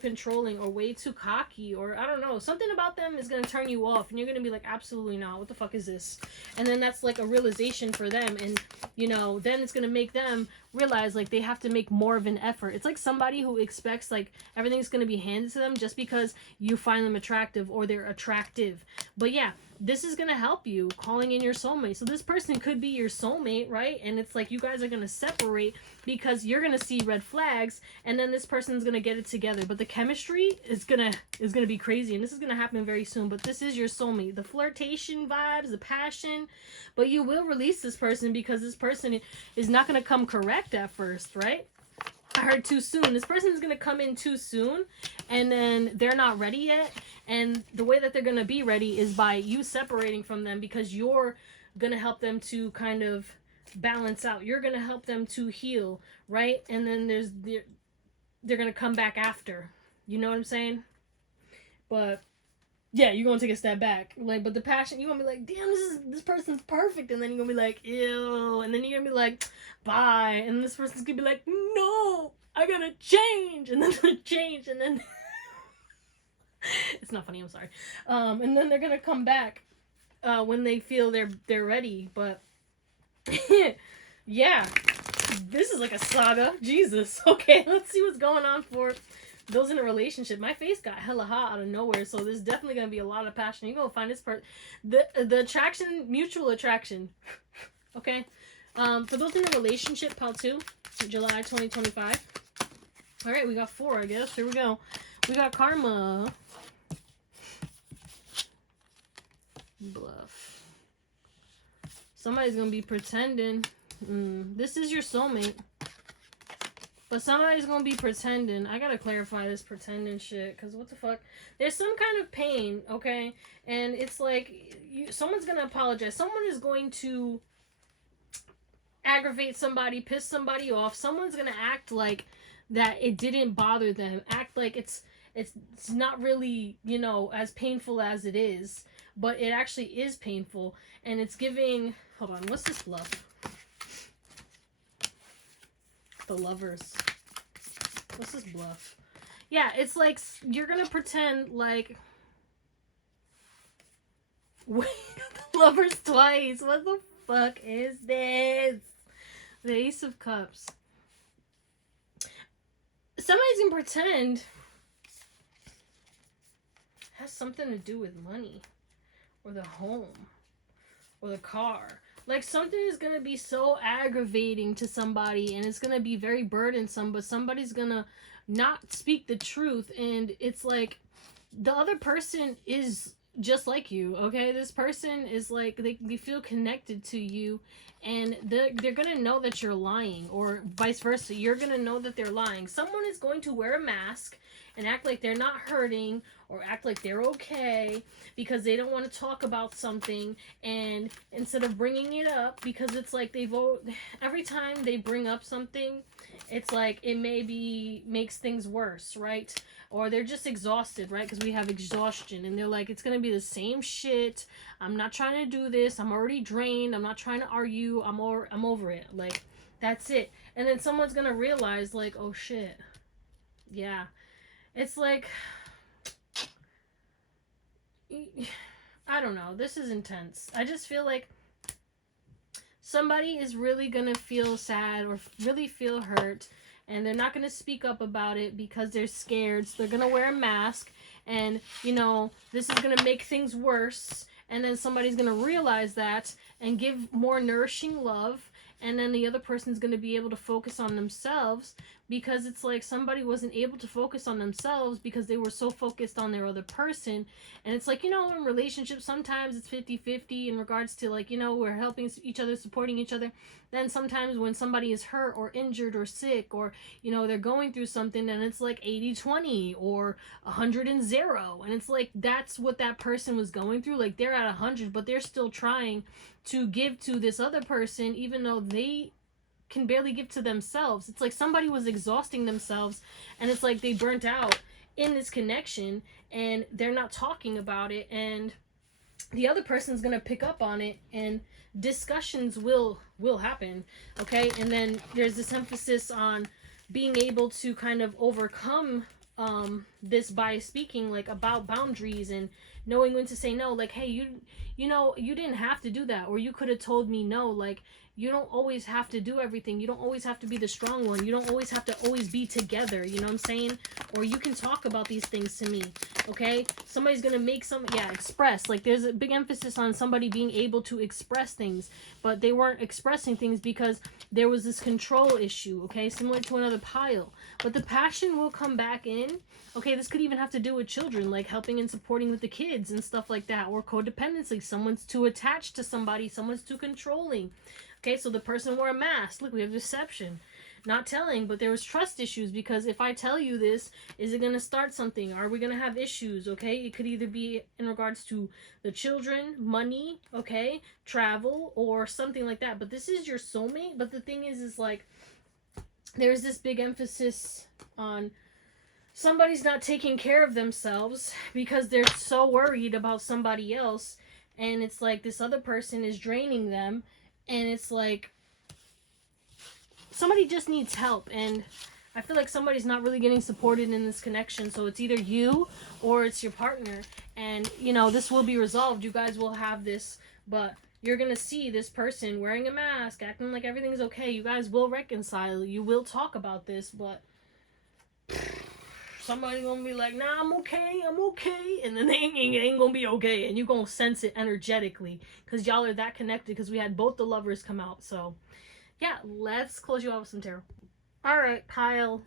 controlling or way too cocky, or I don't know, something about them is going to turn you off and you're going to be like, absolutely not, what the fuck is this? And then that's like a realization for them, and then it's going to make them realize like they have to make more of an effort. It's like somebody who expects like everything's going to be handed to them just because you find them attractive or they're attractive. But yeah, this is going to help you calling in your soulmate. So this person could be your soulmate, right? And it's like you guys are going to separate because you're going to see red flags, and then this person's going to get it together. But the chemistry is going to be crazy, and this is going to happen very soon. But this is your soulmate. The flirtation vibes, the passion, but you will release this person because this person is not going to come correct at first, right? I heard too soon. This person's going to come in too soon, and then they're not ready yet. And the way that they're going to be ready is by you separating from them, because you're going to help them to kind of balance out. You're going to help them to heal, right? And then they're going to come back after. You know what I'm saying? But yeah, you're going to take a step back. Like, but the passion, you're going to be like, damn, this person's perfect. And then you're going to be like, ew. And then you're going to be like, bye. And this person's going to be like, no, I got to change. And then they change. And then it's not funny, I'm sorry. And then they're going to come back when they feel they're ready. But yeah, this is like a saga. Jesus. Okay, let's see what's going on for those in a relationship. My face got hella hot out of nowhere, so there's definitely gonna be a lot of passion. You're gonna find this part, the attraction, mutual attraction. Okay, for those in a relationship, part 2, July 2025. All right, we got 4, I guess. Here we go. We got karma, bluff. Somebody's gonna be pretending. This is your soulmate. But somebody's gonna be pretending. I gotta clarify this pretending shit, because what the fuck? There's some kind of pain, okay? And it's like, someone's gonna apologize. Someone is going to aggravate somebody, piss somebody off. Someone's gonna act like that it didn't bother them. Act like it's not really, as painful as it is. But it actually is painful. And it's giving... Hold on, what's this bluff? The Lovers. What's this bluff? Yeah, it's like you're gonna pretend like... Wait, the Lovers twice. What the fuck is this? The Ace of Cups. Somebody's gonna pretend has something to do with money, or the home, or the car. Like, something is going to be so aggravating to somebody, and it's going to be very burdensome, but somebody's going to not speak the truth, and it's like, the other person is just like you, okay? This person is like, they feel connected to you, and they're going to know that you're lying, or vice versa. You're going to know that they're lying. Someone is going to wear a mask and act like they're not hurting, or act like they're okay because they don't want to talk about something, and instead of bringing it up, because it's like every time they bring up something, it's like it maybe makes things worse, right? Or they're just exhausted, right? Because we have exhaustion, and they're like, it's gonna be the same shit. I'm not trying to do this. I'm already drained. I'm not trying to argue. I'm over it. Like, that's it. And then someone's gonna realize, like, oh shit, yeah. It's like, I don't know. This is intense. I just feel like somebody is really gonna feel sad or really feel hurt, and they're not gonna speak up about it because they're scared. So they're gonna wear a mask, and this is gonna make things worse. And then somebody's gonna realize that and give more nourishing love, and then the other person's gonna be able to focus on themselves, because it's like somebody wasn't able to focus on themselves because they were so focused on their other person. And it's like, in relationships, sometimes it's 50-50 in regards to, like, we're helping each other, supporting each other. Then sometimes when somebody is hurt or injured or sick, or, they're going through something, and it's like 80-20 or 100-0. And it's like, that's what that person was going through. Like, they're at 100, but they're still trying to give to this other person, even though they can barely give to themselves. It's like somebody was exhausting themselves, and it's like they burnt out in this connection, and they're not talking about it, and the other person's gonna pick up on it, and discussions will happen, okay? And then there's this emphasis on being able to kind of overcome this by speaking, like, about boundaries and knowing when to say no. Like, hey, you didn't have to do that, or you could have told me no. Like, you don't always have to do everything. You don't always have to be the strong one. You don't always have to always be together. You know what I'm saying? Or you can talk about these things to me, okay? Somebody's gonna make express. Like, there's a big emphasis on somebody being able to express things, but they weren't expressing things because there was this control issue, okay? Similar to another pile. But the passion will come back in. Okay, this could even have to do with children, like helping and supporting with the kids and stuff like that, or codependency. Someone's too attached to somebody. Someone's too controlling. Okay, so the person wore a mask. Look, we have deception. Not telling, but there was trust issues, because if I tell you this, is it going to start something? Are we going to have issues? Okay, it could either be in regards to the children, money, okay, travel, or something like that. But this is your soulmate. But the thing is like, there's this big emphasis on somebody's not taking care of themselves because they're so worried about somebody else. And it's like this other person is draining them. And it's like somebody just needs help. And I feel like somebody's not really getting supported in this connection. So it's either you or it's your partner. And, this will be resolved. You guys will have this. But you're going to see this person wearing a mask, acting like everything's okay. You guys will reconcile. You will talk about this. But somebody's gonna be like, nah, I'm okay. And then they ain't gonna be okay. And you're gonna sense it energetically, because y'all are that connected, because we had both the lovers come out. So, yeah, let's close you out with some tarot. Alright, pile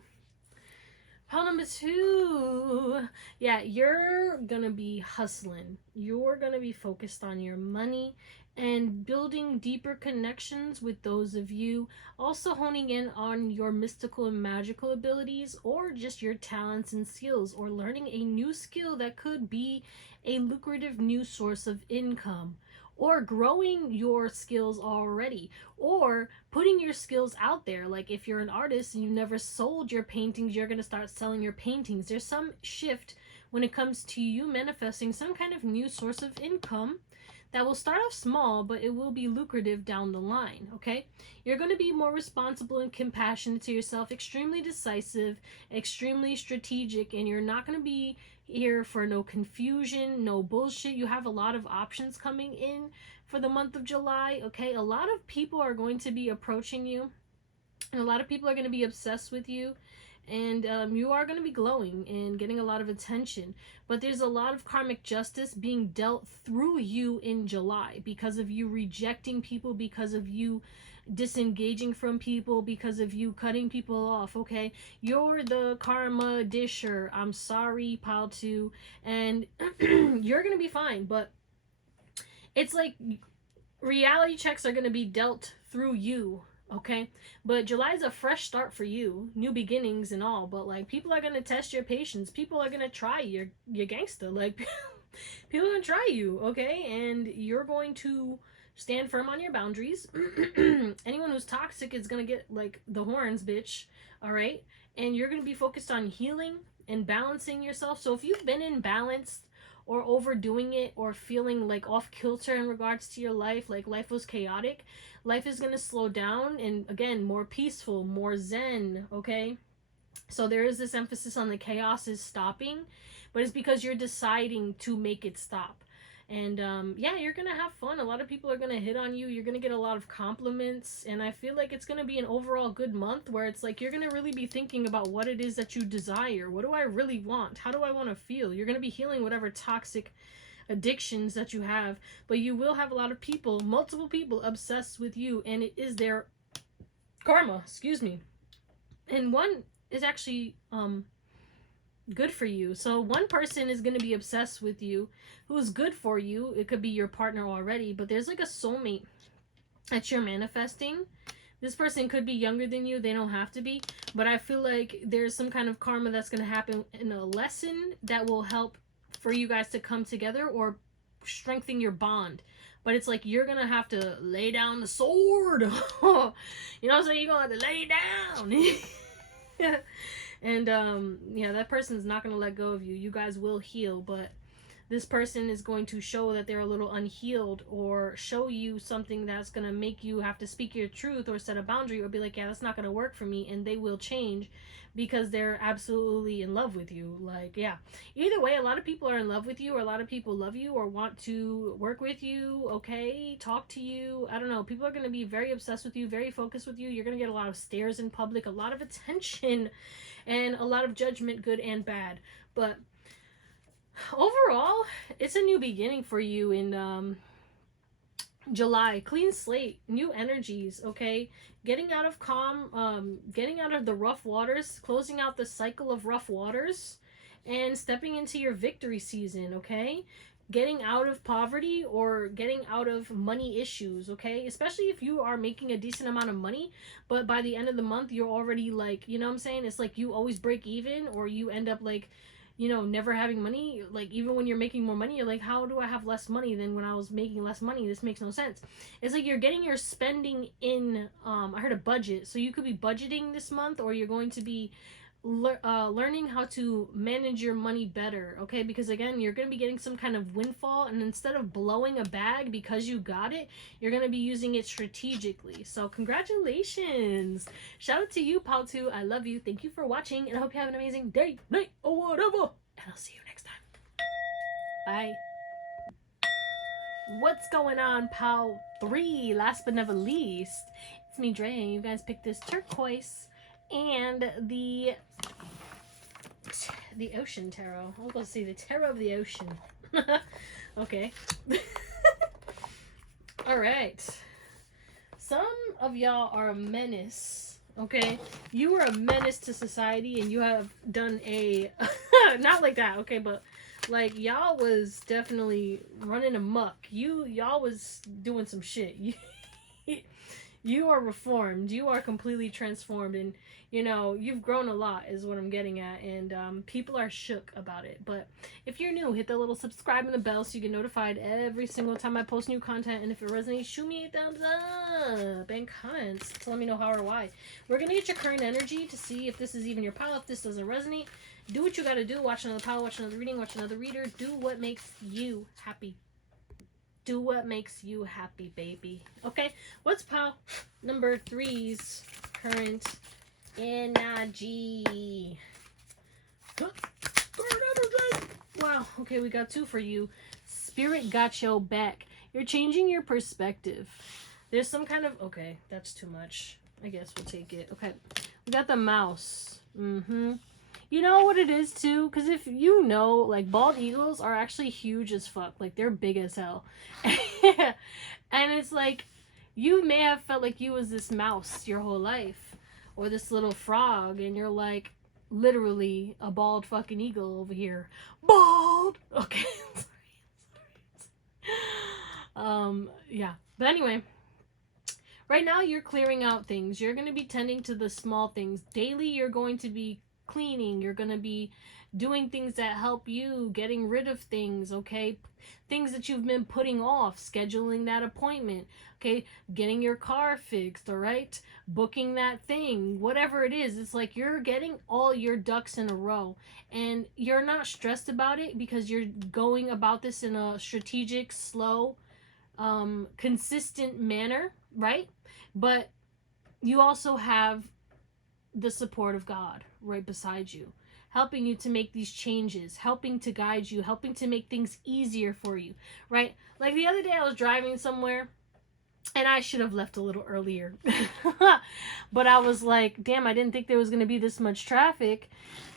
number 2. Yeah, you're gonna be hustling. You're gonna be focused on your money and building deeper connections with those of you, also honing in on your mystical and magical abilities, or just your talents and skills, or learning a new skill that could be a lucrative new source of income, or growing your skills already, or putting your skills out there. Like, if you're an artist and you never sold your paintings, you're going to start selling your paintings. There's some shift when it comes to you manifesting some kind of new source of income that will start off small, but it will be lucrative down the line, okay? You're going to be more responsible and compassionate to yourself, extremely decisive, extremely strategic, and you're not going to be here for no confusion, no bullshit. You have a lot of options coming in for the month of July, okay? A lot of people are going to be approaching you, and a lot of people are going to be obsessed with you. And you are going to be glowing and getting a lot of attention. But there's a lot of karmic justice being dealt through you in July, because of you rejecting people, because of you disengaging from people, because of you cutting people off, okay? You're the karma disher. I'm sorry, pile 2. And you're going to be fine. But it's like reality checks are going to be dealt through you. Okay, but July is a fresh start for you, new beginnings and all. But like, people are gonna test your patience. People are gonna try your gangster. Like, people are gonna try you. Okay, and you're going to stand firm on your boundaries. Anyone who's toxic is gonna get like the horns, bitch. All right, and you're gonna be focused on healing and balancing yourself. So if you've been imbalanced or overdoing it or feeling like off kilter in regards to your life, like life was chaotic, life is going to slow down and again, more peaceful, more zen. Okay, so there is this emphasis on the chaos is stopping, but it's because you're deciding to make it stop. And yeah, you're gonna have fun. A lot of people are gonna hit on you. You're gonna get a lot of compliments, and I feel like it's gonna be an overall good month where it's like you're gonna really be thinking about what it is that you desire. What do I really want? How do I want to feel? You're gonna be healing whatever toxic addictions that you have, but you will have a lot of people, multiple people, obsessed with you, and it is their karma. Excuse me. And one is actually good for you. So one person is going to be obsessed with you who's good for you. It could be your partner already, but there's like a soulmate that you're manifesting. This person could be younger than you. They don't have to be, but I feel like there's some kind of karma that's going to happen in a lesson that will help for you guys to come together or strengthen your bond. But it's like you're gonna have to lay down the sword. You know what I'm saying? You're gonna have to lay down. And yeah, that person's not gonna let go of you. You guys will heal, but this person is going to show that they're a little unhealed, or show you something that's gonna make you have to speak your truth or set a boundary or be like, yeah, that's not gonna work for me, and they will change because they're absolutely in love with you. Like, yeah, either way, a lot of people are in love with you, or a lot of people love you or want to work with you, okay, talk to you. I don't know, people are going to be very obsessed with you, very focused with you. You're going to get a lot of stares in public, a lot of attention, and a lot of judgment, good and bad. But overall, it's a new beginning for you in July. Clean slate, new energies, okay? Getting out of getting out of the rough waters, closing out the cycle of rough waters, and stepping into your victory season, okay? Getting out of poverty or getting out of money issues, okay? Especially if you are making a decent amount of money, but by the end of the month, you're already like, you know what I'm saying? It's like you always break even, or you end up like, you know, never having money. Like, even when you're making more money, you're like, how do I have less money than when I was making less money? This makes no sense. It's like you're getting your spending in, I heard a budget. So you could be budgeting this month, or you're going to be learning how to manage your money better, okay? Because again, you're going to be getting some kind of windfall, and instead of blowing a bag because you got it, you're going to be using it strategically. So congratulations, shout out to you, Pal 2. I love you. Thank you for watching, and I hope you have an amazing day, night, or whatever, and I'll see you next time. Bye. What's going on, Pal 3? Last but never least, it's me, Dre, and you guys picked this turquoise and the ocean tarot. I'll go see the tarot of the ocean. Okay. All right. Some of y'all are a menace. Okay, you are a menace to society, and you have done a not like that. Okay, but like y'all was definitely running amok. Y'all was doing some shit. You are reformed. You are completely transformed, and you know, you've grown a lot is what I'm getting at, and people are shook about it. But if you're new, hit the little subscribe and the bell so you get notified every single time I post new content. And if it resonates, shoot me a thumbs up and comments to let me know how or why. We're gonna get your current energy to see if this is even your pile. If this doesn't resonate, do what you gotta do. Watch another pile, watch another reading, watch another reader. Do what makes you happy. Do what makes you happy, baby. Okay, what's pile number 3's current energy? Wow, okay, we got 2 for you. Spirit got your back. You're changing your perspective. There's some kind of, okay, that's too much. I guess we'll take it. Okay, we got the mouse. You know what it is too? Because if you know, like, bald eagles are actually huge as fuck. Like, they're big as hell. And it's like, you may have felt like you was this mouse your whole life, or this little frog, and you're like literally a bald fucking eagle over here. Bald! Okay. Sorry. Yeah. But anyway, right now you're clearing out things. You're going to be tending to the small things. Daily, you're going to be cleaning. You're going to be doing things that help you, getting rid of things, okay? Things that you've been putting off, scheduling that appointment, okay? Getting your car fixed, all right? Booking that thing, whatever it is. It's like you're getting all your ducks in a row, and you're not stressed about it because you're going about this in a strategic, slow, consistent manner, right? But you also have the support of God right beside you, helping you to make these changes, helping to guide you, helping to make things easier for you, right? Like the other day I was driving somewhere and I should have left a little earlier. But I was like, damn, I didn't think there was going to be this much traffic.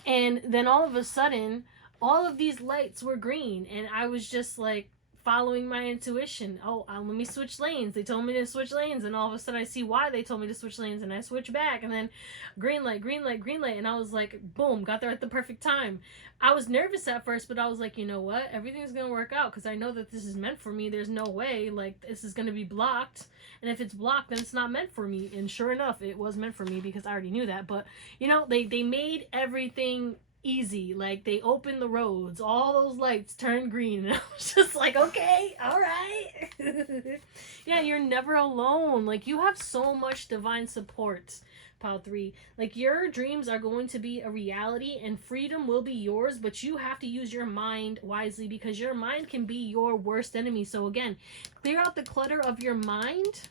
And then all of a sudden, all of these lights were green. And I was just like following my intuition. Oh, let me switch lanes. They told me to switch lanes. And all of a sudden I see why they told me to switch lanes. And I switch back. And then green light, green light, green light. And I was like, boom, got there at the perfect time. I was nervous at first, but I was like, you know what? Everything's going to work out because I know that this is meant for me. There's no way like this is going to be blocked. And if it's blocked, then it's not meant for me. And sure enough, it was meant for me because I already knew that. But, you know, they made everything easy. Like, they opened the roads. All those lights turned green. And I was just like, okay, all right. Yeah, you're never alone. Like, you have so much divine support, Pile 3. Like, your dreams are going to be a reality and freedom will be yours, but you have to use your mind wisely because your mind can be your worst enemy. So again, clear out the clutter of your mind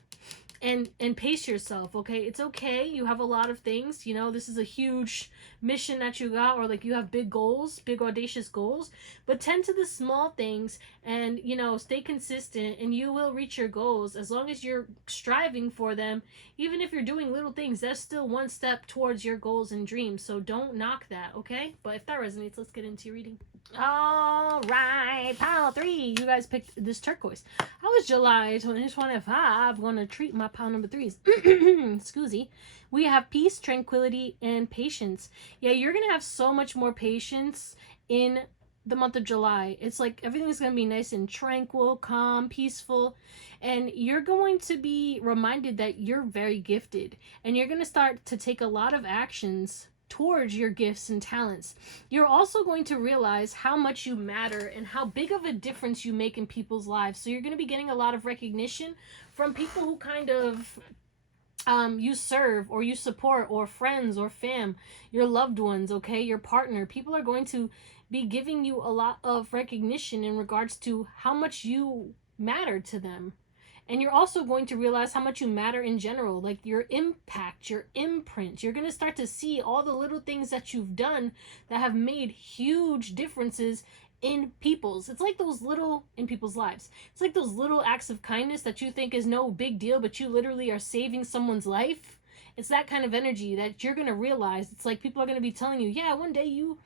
and pace yourself, okay? It's okay. You have a lot of things. You know, this is a huge mission that you got, or like you have big goals, big audacious goals, but tend to the small things and, you know, stay consistent and you will reach your goals as long as you're striving for them. Even if you're doing little things, that's still one step towards your goals and dreams. So don't knock that, okay? But if that resonates, let's get into your reading. All right, Pile 3, you guys picked this turquoise. How was July 2025 going to treat my pile number 3s? Excusey. We have peace, tranquility, and patience. Yeah, you're going to have so much more patience in the month of July. It's like everything's going to be nice and tranquil, calm, peaceful, and you're going to be reminded that you're very gifted, and you're going to start to take a lot of actions towards your gifts and talents. You're also going to realize how much you matter and how big of a difference you make in people's lives. So you're going to be getting a lot of recognition from people who kind of you serve or you support, or friends or fam, your loved ones, okay, your partner. People are going to be giving you a lot of recognition in regards to how much you matter to them. And you're also going to realize how much you matter in general, like your impact, your imprint. You're going to start to see all the little things that you've done that have made huge differences in people's. It's like those little, in people's lives. It's like those little acts of kindness that you think is no big deal, but you literally are saving someone's life. It's that kind of energy that you're going to realize. It's like people are going to be telling you, yeah, one day you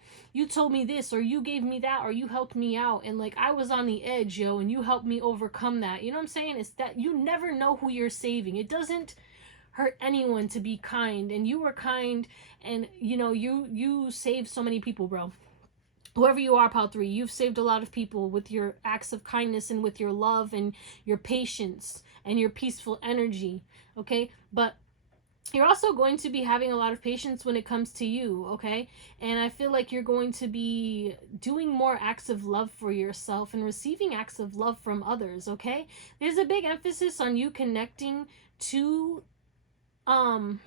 told me this, or you gave me that, or you helped me out, and like I was on the edge, yo, and you helped me overcome that. You know what I'm saying? It's that you never know who you're saving. It doesn't hurt anyone to be kind, and you were kind, and you know, you saved so many people, bro. Whoever you are, Pile 3, you've saved a lot of people with your acts of kindness and with your love and your patience and your peaceful energy, okay? But you're also going to be having a lot of patience when it comes to you, okay? And I feel like you're going to be doing more acts of love for yourself and receiving acts of love from others, okay? There's a big emphasis on you connecting to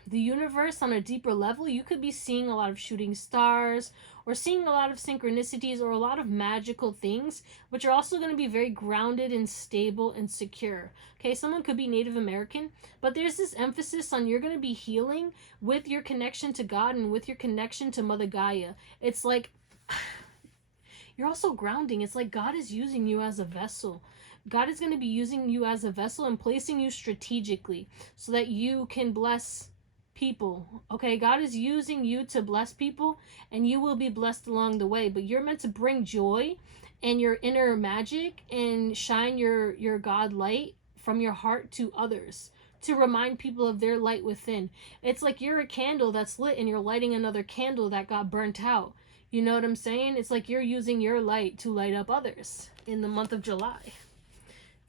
the universe on a deeper level. You could be seeing a lot of shooting stars or seeing a lot of synchronicities or a lot of magical things, but you're also going to be very grounded and stable and secure. Okay, someone could be Native American, but there's this emphasis on you're going to be healing with your connection to God and with your connection to Mother Gaia. It's like you're also grounding. It's like God is using you as a vessel. God is going to be using you as a vessel and placing you strategically so that you can bless people. Okay, God is using you to bless people, and you will be blessed along the way. But you're meant to bring joy and your inner magic and shine your God light from your heart to others, to remind people of their light within. It's like you're a candle that's lit and you're lighting another candle that got burnt out. You know what I'm saying? It's like you're using your light to light up others in the month of July.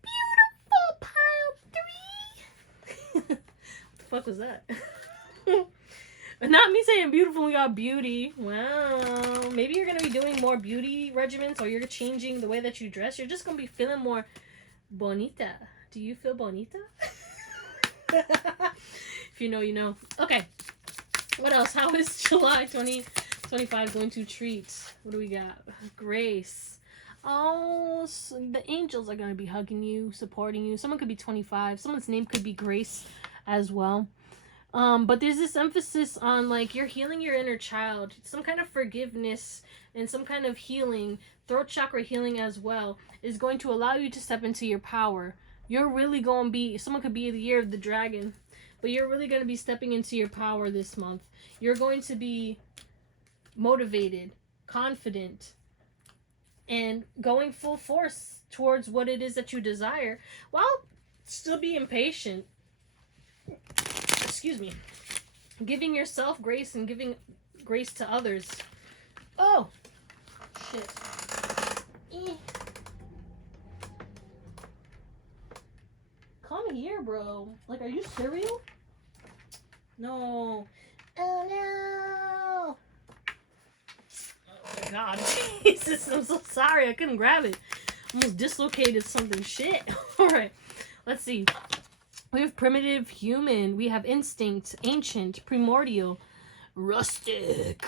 Beautiful, Pile 3. fuck was that? Not me saying beautiful, we got beauty. Wow. Maybe you're going to be doing more beauty regimens, or you're changing the way that you dress. You're just going to be feeling more bonita. Do you feel bonita? If you know, you know. Okay. What else? How is July 2025 going to treat? What do we got? Grace. Oh, so the angels are going to be hugging you, supporting you. Someone could be 25. Someone's name could be Grace as well. But there's this emphasis on, like, you're healing your inner child. Some kind of forgiveness and some kind of healing, throat chakra healing as well, is going to allow you to step into your power. You're really going to be, someone could be the year of the dragon, but you're really going to be stepping into your power this month. You're going to be motivated, confident, and going full force towards what it is that you desire, while still being patient. Excuse me. Giving yourself grace and giving grace to others. Oh! Shit. Come here, bro. Like, are you cereal? No. Oh, no. Oh, my God. Jesus, I'm so sorry. I couldn't grab it. Almost dislocated something. Shit. Alright. Let's see. We have primitive, human. We have instinct, ancient, primordial, rustic.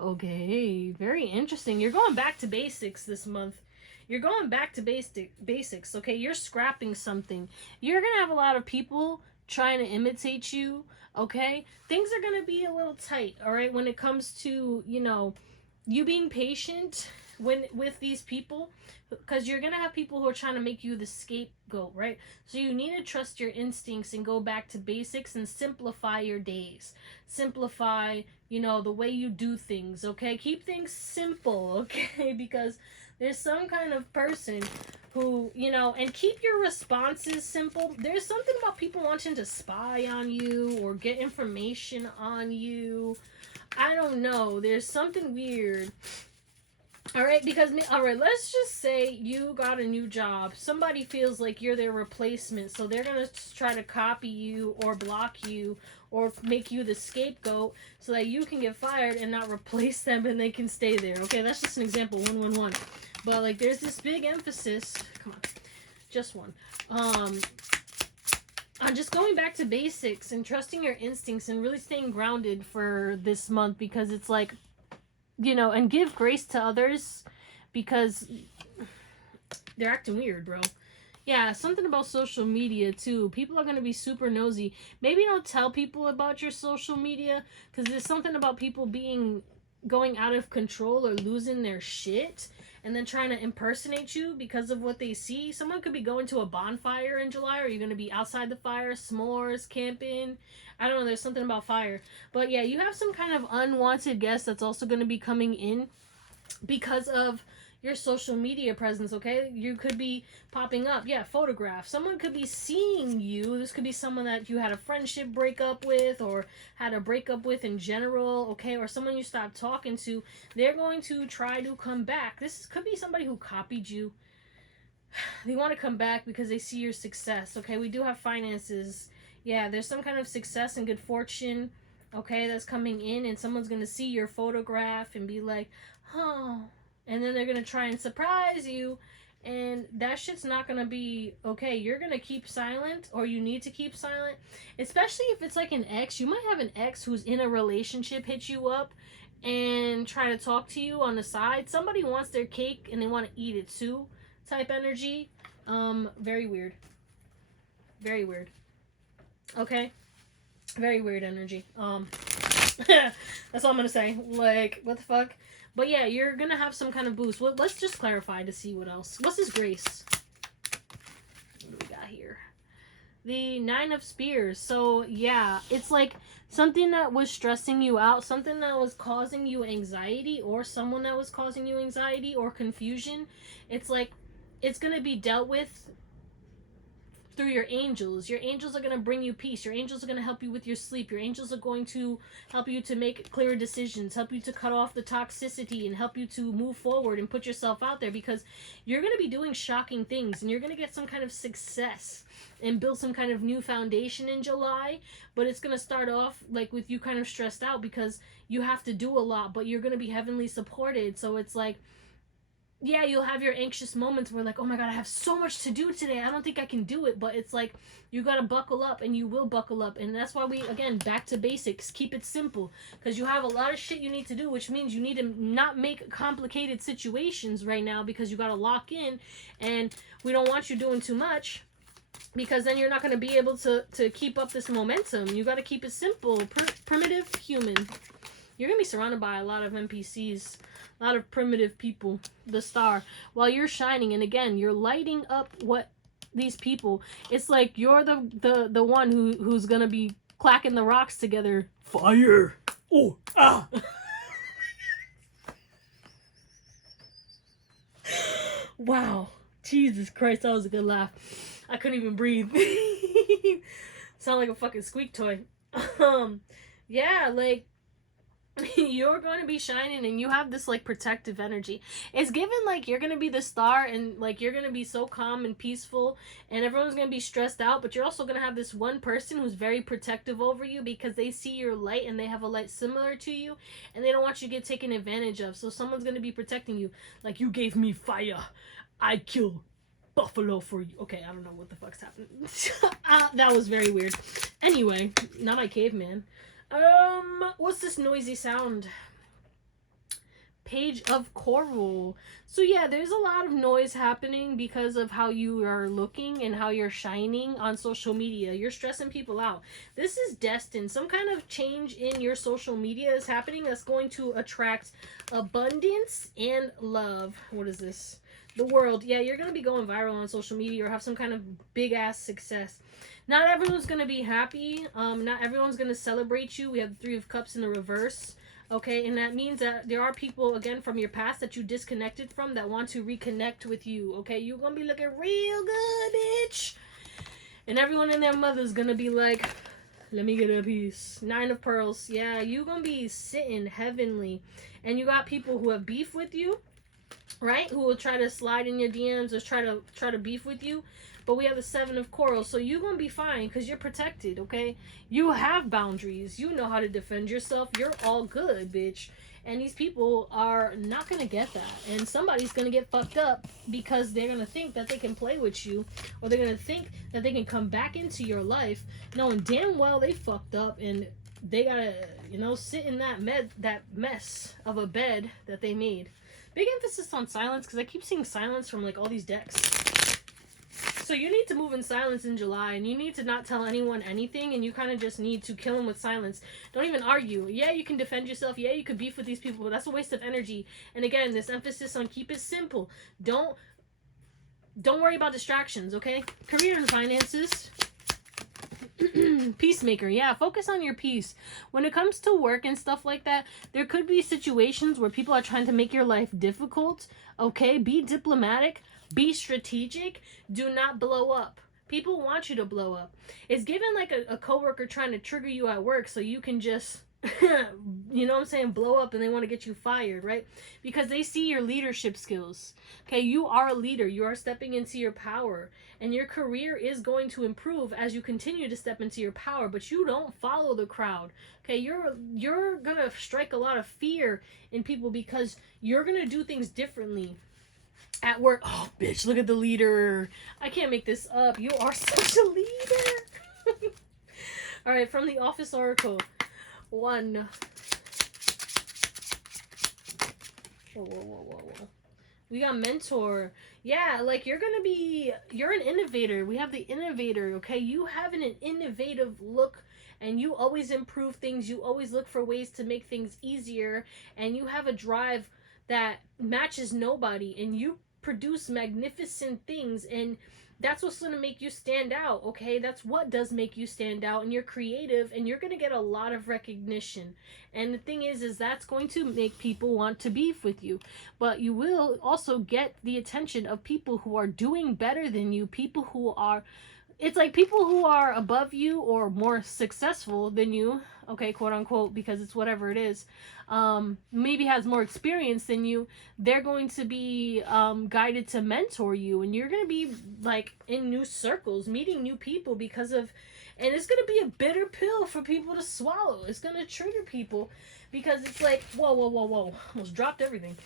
Okay, very interesting. You're going back to basics this month. You're going back to basics, okay? You're scrapping something. You're going to have a lot of people trying to imitate you, okay? Things are going to be a little tight, all right, when it comes to, you know, you being patient with these people, because you're going to have people who are trying to make you the scapegoat, right? So you need to trust your instincts and go back to basics and simplify your days. Simplify, you know, the way you do things, okay? Keep things simple, okay? Because there's some kind of person who, you know, and keep your responses simple. There's something about people wanting to spy on you or get information on you. I don't know. There's something weird. All right, because, all right, let's just say you got a new job. Somebody feels like you're their replacement, so they're going to try to copy you or block you or make you the scapegoat so that you can get fired and not replace them and they can stay there. Okay, that's just an example, 111. But, like, there's this big emphasis, come on, just one, on just going back to basics and trusting your instincts and really staying grounded for this month, because it's like, you know, and give grace to others because they're acting weird, bro. Yeah, something about social media, too. People are going to be super nosy. Maybe don't tell people about your social media, because there's something about people going out of control or losing their shit and then trying to impersonate you because of what they see. Someone could be going to a bonfire in July, or you're going to be outside the fire, s'mores, camping. I don't know, there's something about fire. But yeah, you have some kind of unwanted guest that's also going to be coming in because of your social media presence, okay? You could be popping up. Yeah, photographs. Someone could be seeing you. This could be someone that you had a friendship breakup with or had a breakup with in general, okay? Or someone you stopped talking to. They're going to try to come back. This could be somebody who copied you. They want to come back because they see your success, okay? We do have finances. Yeah, there's some kind of success and good fortune, okay, that's coming in, and someone's going to see your photograph and be like, oh, and then they're going to try and surprise you, and that shit's not going to be okay. You're going to keep silent, or you need to keep silent, especially if it's like an ex. You might have an ex who's in a relationship hit you up and try to talk to you on the side. Somebody wants their cake and they want to eat it too type energy. Very weird. Very weird. Okay, very weird energy. That's all I'm gonna say. Like, what the fuck? But yeah, you're gonna have some kind of boost. Well, let's just clarify to see what else. What's this grace? What do we got here? The 9 of Spears. So yeah, it's like something that was stressing you out, something that was causing you anxiety, or someone that was causing you anxiety or confusion. It's like it's gonna be dealt with through your angels. Your angels are going to bring you peace. Your angels are going to help you with your sleep. Your angels are going to help you to make clearer decisions, help you to cut off the toxicity, and help you to move forward and put yourself out there, because you're going to be doing shocking things and you're going to get some kind of success and build some kind of new foundation in July. But it's going to start off like with you kind of stressed out because you have to do a lot, but you're going to be heavenly supported. So it's like, yeah, you'll have your anxious moments where like, oh my god, I have so much to do today, I don't think I can do it. But it's like, you gotta buckle up, and you will buckle up. And that's why we, again, back to basics, keep it simple, because you have a lot of shit you need to do, which means you need to not make complicated situations right now, because you gotta lock in, and we don't want you doing too much, because then you're not going to be able to keep up this momentum. You got to keep it simple. Primitive human. You're going to be surrounded by a lot of NPCs, a lot of primitive people, the star, while you're shining. And again, you're lighting up what these people, it's like you're the one who's going to be clacking the rocks together. Fire. Oh, ah. Wow. Jesus Christ, that was a good laugh. I couldn't even breathe. Sound like a fucking squeak toy. Yeah, like, you're going to be shining, and you have this like protective energy. It's given like you're going to be the star, and like you're going to be so calm and peaceful, and everyone's going to be stressed out, but you're also going to have this one person who's very protective over you, because they see your light and they have a light similar to you, and they don't want you to get taken advantage of. So someone's going to be protecting you. Like, you gave me fire, I kill buffalo for you. Okay, I don't know what the fuck's happening. That was very weird. Anyway, not my caveman. What's this noisy sound? Page of Coral. So yeah, there's a lot of noise happening because of how you are looking and how you're shining on social media. You're stressing people out. This is destined. Some kind of change in your social media is happening that's going to attract abundance and love. What is this? The world. Yeah, you're going to be going viral on social media or have some kind of big ass success. Not everyone's going to be happy. Not everyone's going to celebrate you. We have the Three of Cups in the reverse. Okay, and that means that there are people, again, from your past that you disconnected from that want to reconnect with you. Okay, you're going to be looking real good, bitch. And everyone and their mother's going to be like, let me get a piece. Nine of Pearls. Yeah, you're going to be sitting heavenly. And you got people who have beef with you, right? Who will try to slide in your DMs or try to beef with you. But we have the Seven of Coral, so you're gonna be fine because you're protected. Okay, you have boundaries. You know how to defend yourself. You're all good, bitch. And these people are not gonna get that, and somebody's gonna get fucked up because they're gonna think that they can play with you, or they're gonna think that they can come back into your life knowing damn well they fucked up, and they gotta, you know, sit in that mess of a bed that they made. Big emphasis on silence, because I keep seeing silence from like all these decks. So you need to move in silence in July, and you need to not tell anyone anything, and you kind of just need to kill them with silence. Don't even argue. Yeah, you can defend yourself. Yeah, you could beef with these people, but that's a waste of energy. And again, this emphasis on keep it simple. Don't worry about distractions, okay? Career and finances. Peacemaker. Yeah, focus on your peace. When it comes to work and stuff like that, there could be situations where people are trying to make your life difficult. Okay, be diplomatic. Be strategic. Do not blow up. People want you to blow up. It's given like a coworker trying to trigger you at work so you can just, you know what I'm saying, blow up, and they want to get you fired, right? Because they see your leadership skills. Okay, you are a leader. You are stepping into your power, and your career is going to improve as you continue to step into your power, but you don't follow the crowd. Okay, you're going to strike a lot of fear in people because you're going to do things differently. At work, oh bitch, look at the leader. I can't make this up. You are such a leader. All right, from the Office Oracle. 1. Whoa. We got Mentor. Yeah, like you're an innovator. We have the Innovator, okay? You have an innovative look, and you always improve things. You always look for ways to make things easier, and you have a drive that matches nobody, and you produce magnificent things, and that's what's going to make you stand out. Okay, that's what does make you stand out, and you're creative, and you're going to get a lot of recognition. And the thing is that's going to make people want to beef with you, but you will also get the attention of people who are doing better than you, people who are it's like people who are above you or more successful than you, okay, quote unquote, because it's whatever it is, maybe has more experience than you, they're going to be guided to mentor you, and you're going to be like in new circles, meeting new people because of, and it's going to be a bitter pill for people to swallow. It's going to trigger people because it's like, whoa, whoa, whoa, whoa, almost dropped everything.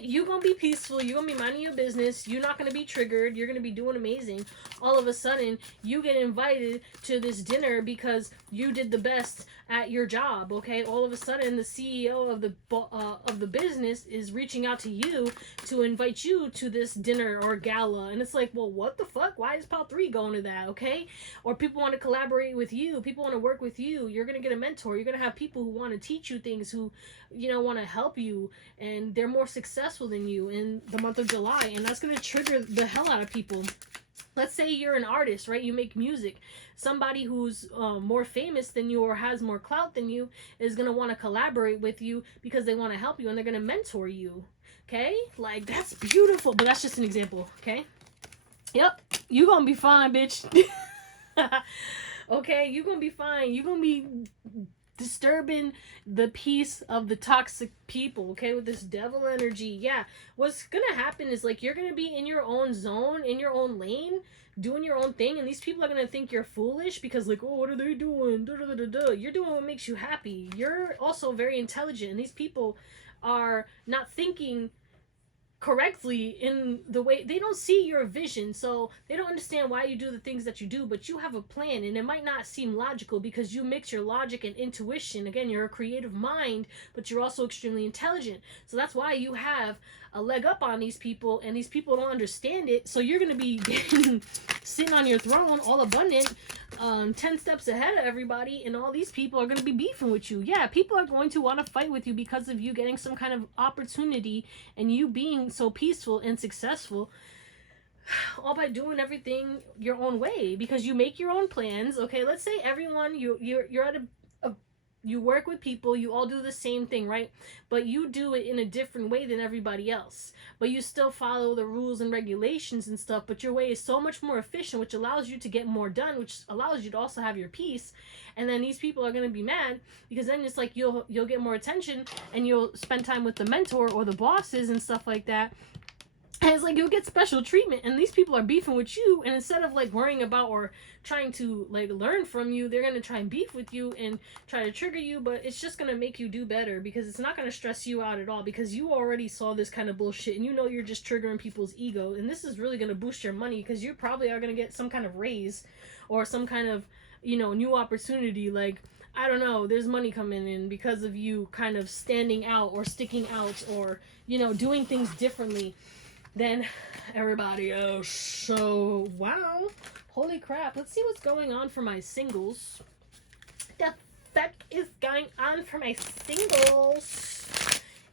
You're gonna be peaceful, you're gonna be minding your business, you're not gonna be triggered, you're gonna be doing amazing. All of a sudden you get invited to this dinner because you did the best at your job, okay? All of a sudden the CEO of the business is reaching out to you to invite you to this dinner or gala, and it's like, well, what the fuck, why is Pal 3 going to that, okay? Or people want to collaborate with you, people want to work with you, you're gonna get a mentor, you're gonna have people who want to teach you things, who, you know, want to help you, and they're more successful than you in the month of July, and that's going to trigger the hell out of people. Let's say you're an artist, right? You make music. Somebody who's more famous than you or has more clout than you is going to want to collaborate with you because they want to help you, and they're going to mentor you, okay? Like, that's beautiful, but that's just an example, okay? Yep, you're going to be fine, bitch. Okay, you're going to be fine. You're going to be disturbing the peace of the toxic people, okay, with this devil energy. Yeah, what's gonna happen is, like, you're gonna be in your own zone, in your own lane, doing your own thing, and these people are gonna think you're foolish because, like, oh, what are they doing? Da, da, da, da, da. You're doing what makes you happy. You're also very intelligent, and these people are not thinking correctly in the way, they don't see your vision, so they don't understand why you do the things that you do, but you have a plan, and it might not seem logical because you mix your logic and intuition. Again, you're a creative mind, but you're also extremely intelligent, so that's why you have a leg up on these people, and these people don't understand it, so you're going to be sitting on your throne all abundant, 10 steps ahead of everybody, and all these people are going to be beefing with you. Yeah, people are going to want to fight with you because of you getting some kind of opportunity and you being so peaceful and successful, all by doing everything your own way, because you make your own plans. Okay, let's say everyone, you're at you work with people, you all do the same thing, right? But you do it in a different way than everybody else. But you still follow the rules and regulations and stuff, but your way is so much more efficient, which allows you to get more done, which allows you to also have your peace. And then these people are going to be mad because then it's like you'll get more attention and you'll spend time with the mentor or the bosses and stuff like that. And it's like you'll get special treatment, and these people are beefing with you, and instead of like worrying about or trying to like learn from you, they're going to try and beef with you and try to trigger you, but it's just going to make you do better because it's not going to stress you out at all, because you already saw this kind of bullshit and you know you're just triggering people's ego, and this is really going to boost your money because you probably are going to get some kind of raise or some kind of, you know, new opportunity. Like, I don't know, there's money coming in because of you kind of standing out or sticking out or, you know, doing things differently than everybody else. So, wow. Holy crap. Let's see what's going on for my singles. The fuck is going on for my singles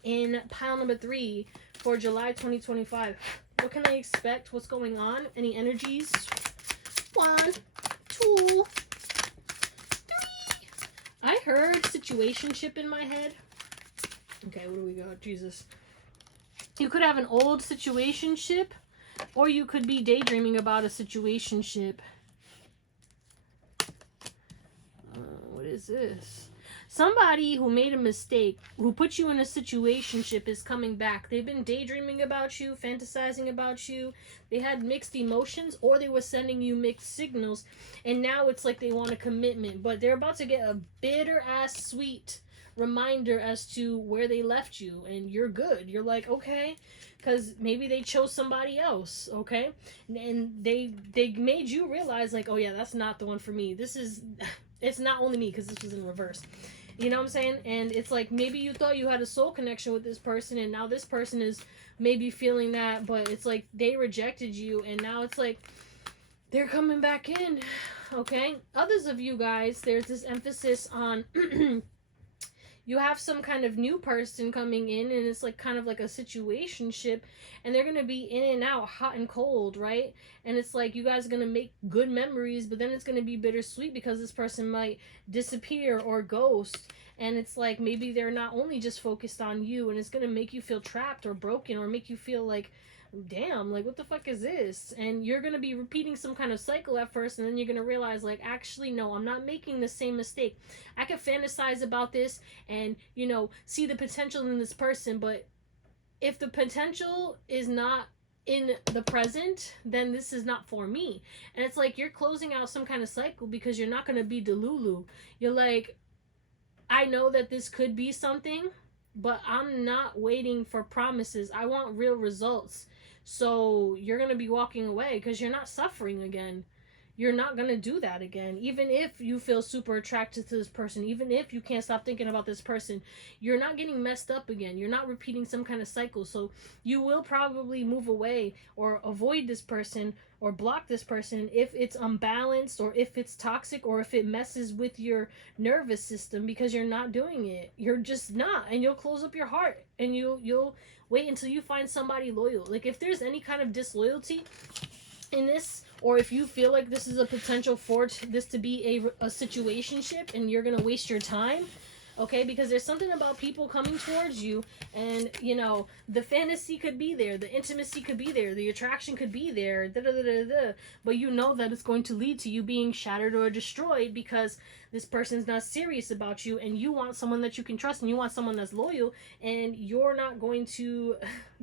in pile number 3 for July 2025? What can I expect? What's going on? Any energies? 1, 2, 3. I heard situationship in my head. Okay, what do we got? Jesus. You could have an old situationship, or you could be daydreaming about a situationship. What is this? Somebody who made a mistake, who put you in a situationship, is coming back. They've been daydreaming about you, fantasizing about you. They had mixed emotions, or they were sending you mixed signals, and now it's like they want a commitment, but they're about to get a bitter-ass sweet reminder as to where they left you, and you're good. You're like, okay, because maybe they chose somebody else, okay, and they made you realize, like, oh yeah, that's not the one for me. This is, it's not only me, because this was in reverse, you know what I'm saying? And it's like, maybe you thought you had a soul connection with this person, and now this person is maybe feeling that, but it's like they rejected you, and now it's like they're coming back in, okay? Others of you guys, there's this emphasis on you have some kind of new person coming in, and it's like kind of like a situationship, and they're going to be in and out, hot and cold, right? And it's like you guys are going to make good memories, but then it's going to be bittersweet because this person might disappear or ghost, And it's like maybe they're not only just focused on you, and it's going to make you feel trapped or broken, or make you feel like, damn, like what the fuck is this? And you're going to be repeating some kind of cycle at first, and then you're going to realize, like, actually no, I'm not making the same mistake. I could fantasize about this and, you know, see the potential in this person, but if the potential is not in the present, then this is not for me. And it's like you're closing out some kind of cycle because you're not going to be delulu. You're like, I know that this could be something, but I'm not waiting for promises. I want real results. So you're going to be walking away because you're not suffering again. You're not going to do that again. Even if you feel super attracted to this person, even if you can't stop thinking about this person, you're not getting messed up again. You're not repeating some kind of cycle. So you will probably move away or avoid this person or block this person if it's unbalanced, or if it's toxic, or if it messes with your nervous system, because you're not doing it. You're just not. And you'll close up your heart, and you'll wait until you find somebody loyal. Like, if there's any kind of disloyalty in this, or if you feel like this is a potential for this to be a situationship and you're gonna waste your time, okay, because there's something about people coming towards you, and you know, the fantasy could be there, the intimacy could be there, the attraction could be there, but you know that it's going to lead to you being shattered or destroyed because this person's not serious about you, and you want someone that you can trust, and you want someone that's loyal, and you're not going to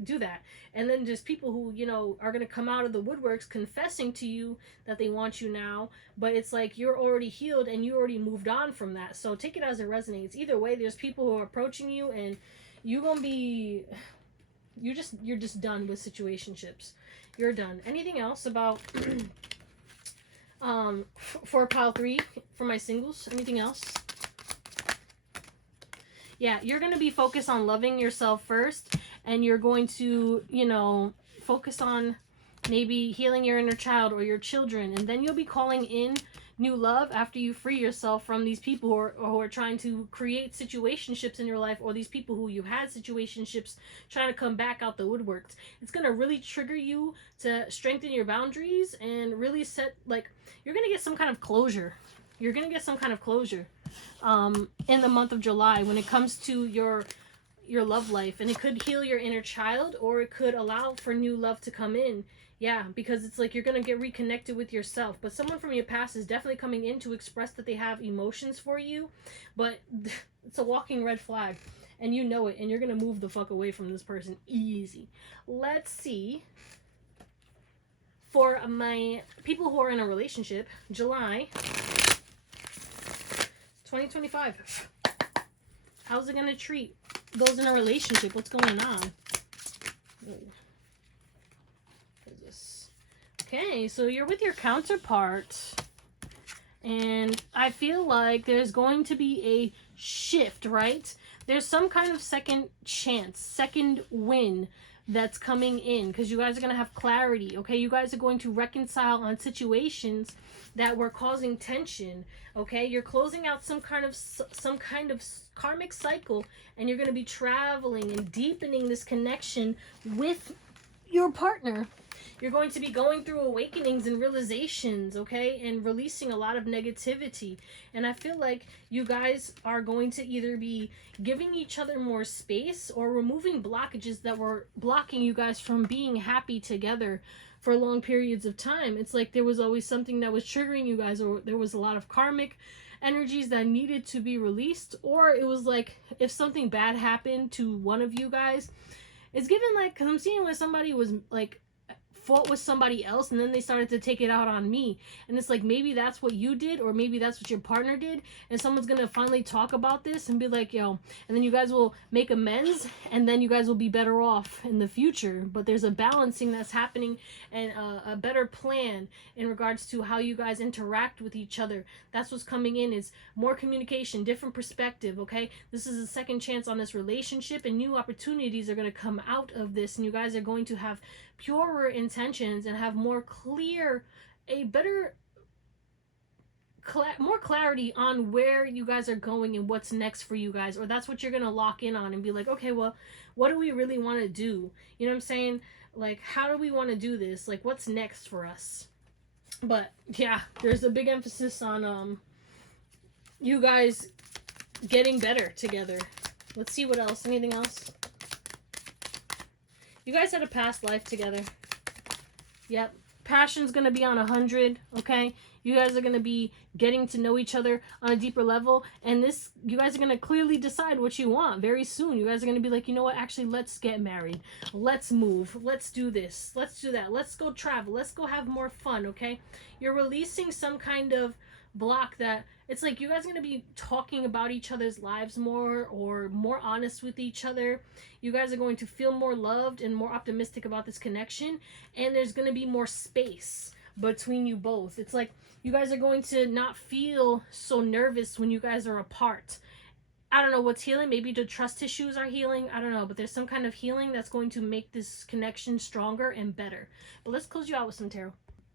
do that. And then there's people who, you know, are going to come out of the woodworks confessing to you that they want you now, but it's like you're already healed and you already moved on from that. So take it as it resonates. Either way, there's people who are approaching you, and you're just done with situationships. You're done. Anything else about for pile 3 for my singles? Anything else? Yeah, you're going to be focused on loving yourself first, and you're going to, you know, focus on maybe healing your inner child or your children, and then you'll be calling in new love after you free yourself from these people who are trying to create situationships in your life, or these people who you had situationships trying to come back out the woodworks. It's going to really trigger you to strengthen your boundaries and really set, like, you're going to get some kind of closure. You're going to get some kind of closure in the month of July when it comes to your love life, and it could heal your inner child, or it could allow for new love to come in. Yeah, because it's like you're going to get reconnected with yourself. But someone from your past is definitely coming in to express that they have emotions for you. But it's a walking red flag. And you know it. And you're going to move the fuck away from this person. Easy. Let's see. For my people who are in a relationship, July 2025. How's it going to treat those in a relationship? What's going on? Okay, so you're with your counterpart, and I feel like there's going to be a shift, right? There's some kind of second chance, second win that's coming in, because you guys are going to have clarity, okay? You guys are going to reconcile on situations that were causing tension, okay? You're closing out some kind of karmic cycle, and you're going to be traveling and deepening this connection with your partner. You're going to be going through awakenings and realizations, okay? And releasing a lot of negativity. And I feel like you guys are going to either be giving each other more space or removing blockages that were blocking you guys from being happy together for long periods of time. It's like there was always something that was triggering you guys, or there was a lot of karmic energies that needed to be released, or it was like if something bad happened to one of you guys, it's given like, because I'm seeing where somebody was like fought with somebody else, and then they started to take it out on me, and it's like maybe that's what you did, or maybe that's what your partner did, and someone's gonna finally talk about this and be like, yo, and then you guys will make amends, and then you guys will be better off in the future. But there's a balancing that's happening, and a better plan in regards to how you guys interact with each other. That's what's coming in, is more communication, different perspective, okay? This is a second chance on this relationship, and new opportunities are going to come out of this, and you guys are going to have purer intentions and have more clear, more clarity on where you guys are going and what's next for you guys. Or that's what you're going to lock in on and be like, okay, well, what do we really want to do? You know what I'm saying? Like, how do we want to do this? Like, what's next for us? But yeah, there's a big emphasis on you guys getting better together. Let's see what else. Anything else? You guys had a past life together. Yep. Passion's going to be on 100, okay? You guys are going to be getting to know each other on a deeper level. And this, you guys are going to clearly decide what you want very soon. You guys are going to be like, you know what? Actually, let's get married. Let's move. Let's do this. Let's do that. Let's go travel. Let's go have more fun, okay? You're releasing some kind of block that it's like you guys are going to be talking about each other's lives more, or more honest with each other. You guys are going to feel more loved and more optimistic about this connection, and there's going to be more space between you both. It's like you guys are going to not feel so nervous when you guys are apart. I don't know what's healing. Maybe the trust issues are healing. I don't know, but there's some kind of healing that's going to make this connection stronger and better. But let's close you out with some tarot.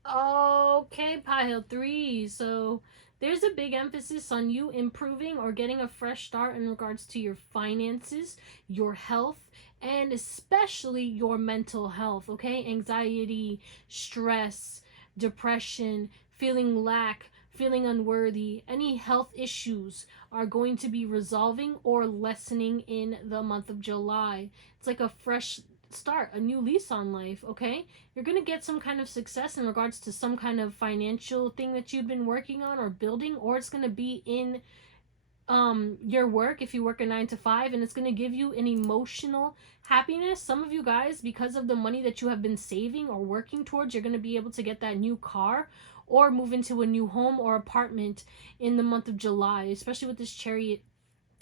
Okay, pile 3. So there's a big emphasis on you improving or getting a fresh start in regards to your finances, your health, and especially your mental health, okay? Anxiety, stress, depression, feeling lack, feeling unworthy, any health issues are going to be resolving or lessening in the month of July. It's like a fresh start, a new lease on life, okay? You're going to get some kind of success in regards to some kind of financial thing that you've been working on or building, or it's going to be in your work if you work a 9 to 5, and it's going to give you an emotional happiness. Some of you guys, because of the money that you have been saving or working towards, you're going to be able to get that new car or move into a new home or apartment in the month of July, especially with this Chariot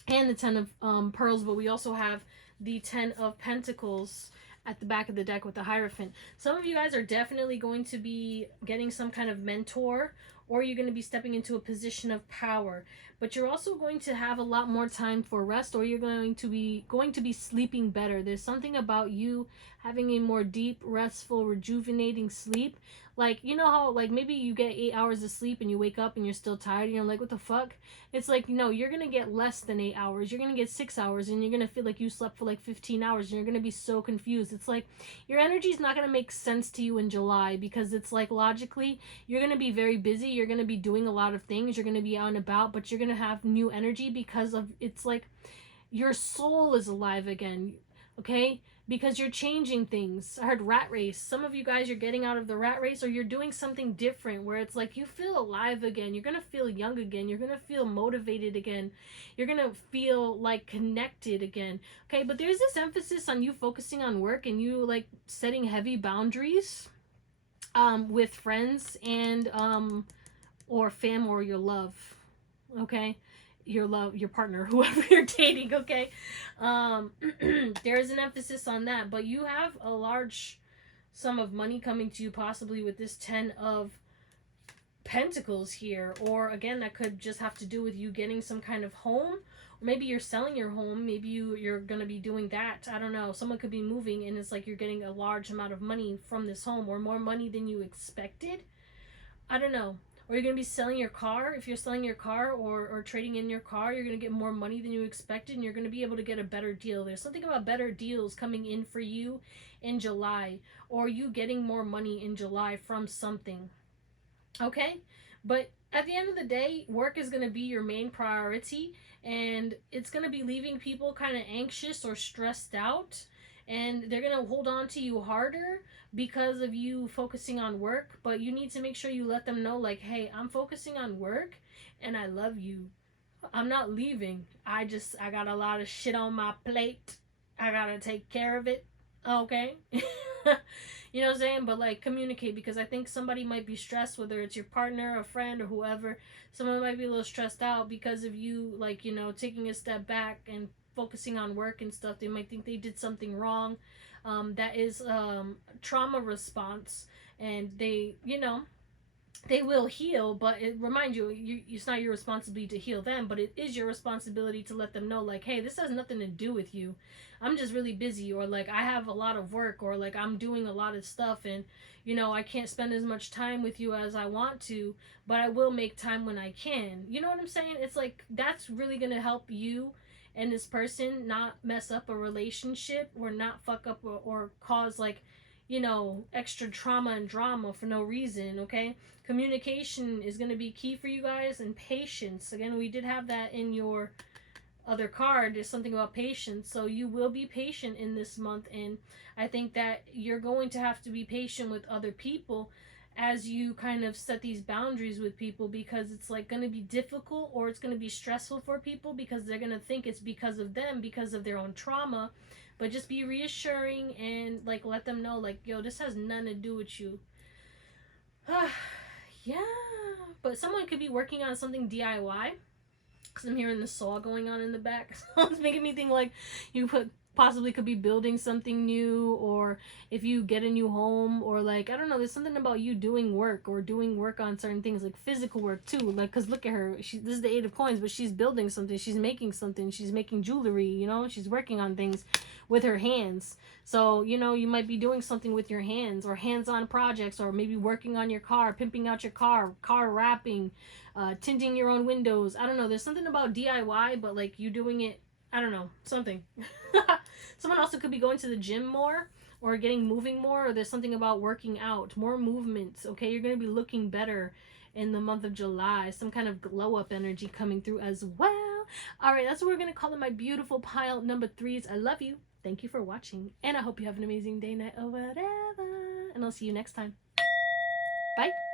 and the 10 of pearls. But we also have the 10 of Pentacles at the back of the deck with the Hierophant. Some of you guys are definitely going to be getting some kind of mentor, or you're going to be stepping into a position of power. But you're also going to have a lot more time for rest, or you're going to be sleeping better. There's something about you having a more deep, restful, rejuvenating sleep. Like, you know how, like, maybe you get 8 hours of sleep and you wake up and you're still tired and you're like, what the fuck? It's like, no, you're going to get less than 8 hours. You're going to get 6 hours, and you're going to feel like you slept for like 15 hours, and you're going to be so confused. It's like your energy is not going to make sense to you in July, because it's like logically you're going to be very busy. You're going to be doing a lot of things. You're going to be out and about, but you're going to have new energy because of, it's like your soul is alive again, okay? Because you're changing things. I heard rat race. Some of you guys, you're getting out of the rat race, or you're doing something different where it's like you feel alive again. You're going to feel young again. You're going to feel motivated again. You're going to feel like connected again. Okay, but there's this emphasis on you focusing on work and you like setting heavy boundaries with friends and or fam, or your love. Okay? Your love, your partner, whoever you're dating, okay? There is an emphasis on that, but you have a large sum of money coming to you, possibly with this 10 of Pentacles here, or again, that could just have to do with you getting some kind of home, or maybe you're selling your home. Maybe you're gonna be doing that. I don't know. Someone could be moving, and it's like you're getting a large amount of money from this home, or more money than you expected. I don't know. Or you're going to be selling your car. If you're selling your car or trading in your car, you're going to get more money than you expected, and you're going to be able to get a better deal. There's something about better deals coming in for you in July, or you getting more money in July from something. Okay? But at the end of the day, work is going to be your main priority, and it's going to be leaving people kind of anxious or stressed out, and they're going to hold on to you harder because of you focusing on work. But you need to make sure you let them know, like, hey, I'm focusing on work and I love you. I'm not leaving. I got a lot of shit on my plate. I gotta take care of it. Okay? You know what I'm saying? But like, communicate, because I think somebody might be stressed, whether it's your partner, a friend, or whoever. Someone might be a little stressed out because of you, like, you know, taking a step back and focusing on work and stuff. They might think they did something wrong. That is trauma response, and they, you know, they will heal, but it reminds you, it's not your responsibility to heal them, but it is your responsibility to let them know, like, hey, this has nothing to do with you. I'm just really busy, or like I have a lot of work, or like I'm doing a lot of stuff, and you know, I can't spend as much time with you as I want to, but I will make time when I can. You know what I'm saying? It's like that's really gonna help you and this person not mess up a relationship, or not fuck up or cause, like, you know, extra trauma and drama for no reason. Okay, communication is going to be key for you guys, and patience. Again, we did have that in your other card, there's something about patience. So you will be patient in this month, and I think that you're going to have to be patient with other people as you kind of set these boundaries with people, because it's like going to be difficult, or it's going to be stressful for people because they're going to think it's because of them, because of their own trauma. But just be reassuring and like let them know, like, yo, this has nothing to do with you. Yeah, but someone could be working on something DIY, because I'm hearing the saw going on in the back. So it's making me think like you possibly could be building something new, or if you get a new home, or like, I don't know, there's something about you doing work, or doing work on certain things, like physical work too. Like, because look at her, this is the 8 of coins, but she's building something, she's making something, she's making jewelry, you know, she's working on things with her hands. So, you know, you might be doing something with your hands, or hands-on projects, or maybe working on your car, pimping out your car wrapping, tinting your own windows. I don't know, there's something about DIY, but like you doing it, I don't know, something. Someone also could be going to the gym more, or getting moving more, or there's something about working out, more movements. Okay, you're going to be looking better in the month of July. Some kind of glow up energy coming through as well. All right, that's what we're going to call it, my beautiful pile number 3s. I love you. Thank you for watching, and I hope you have an amazing day, night, or whatever. And I'll see you next time. Bye.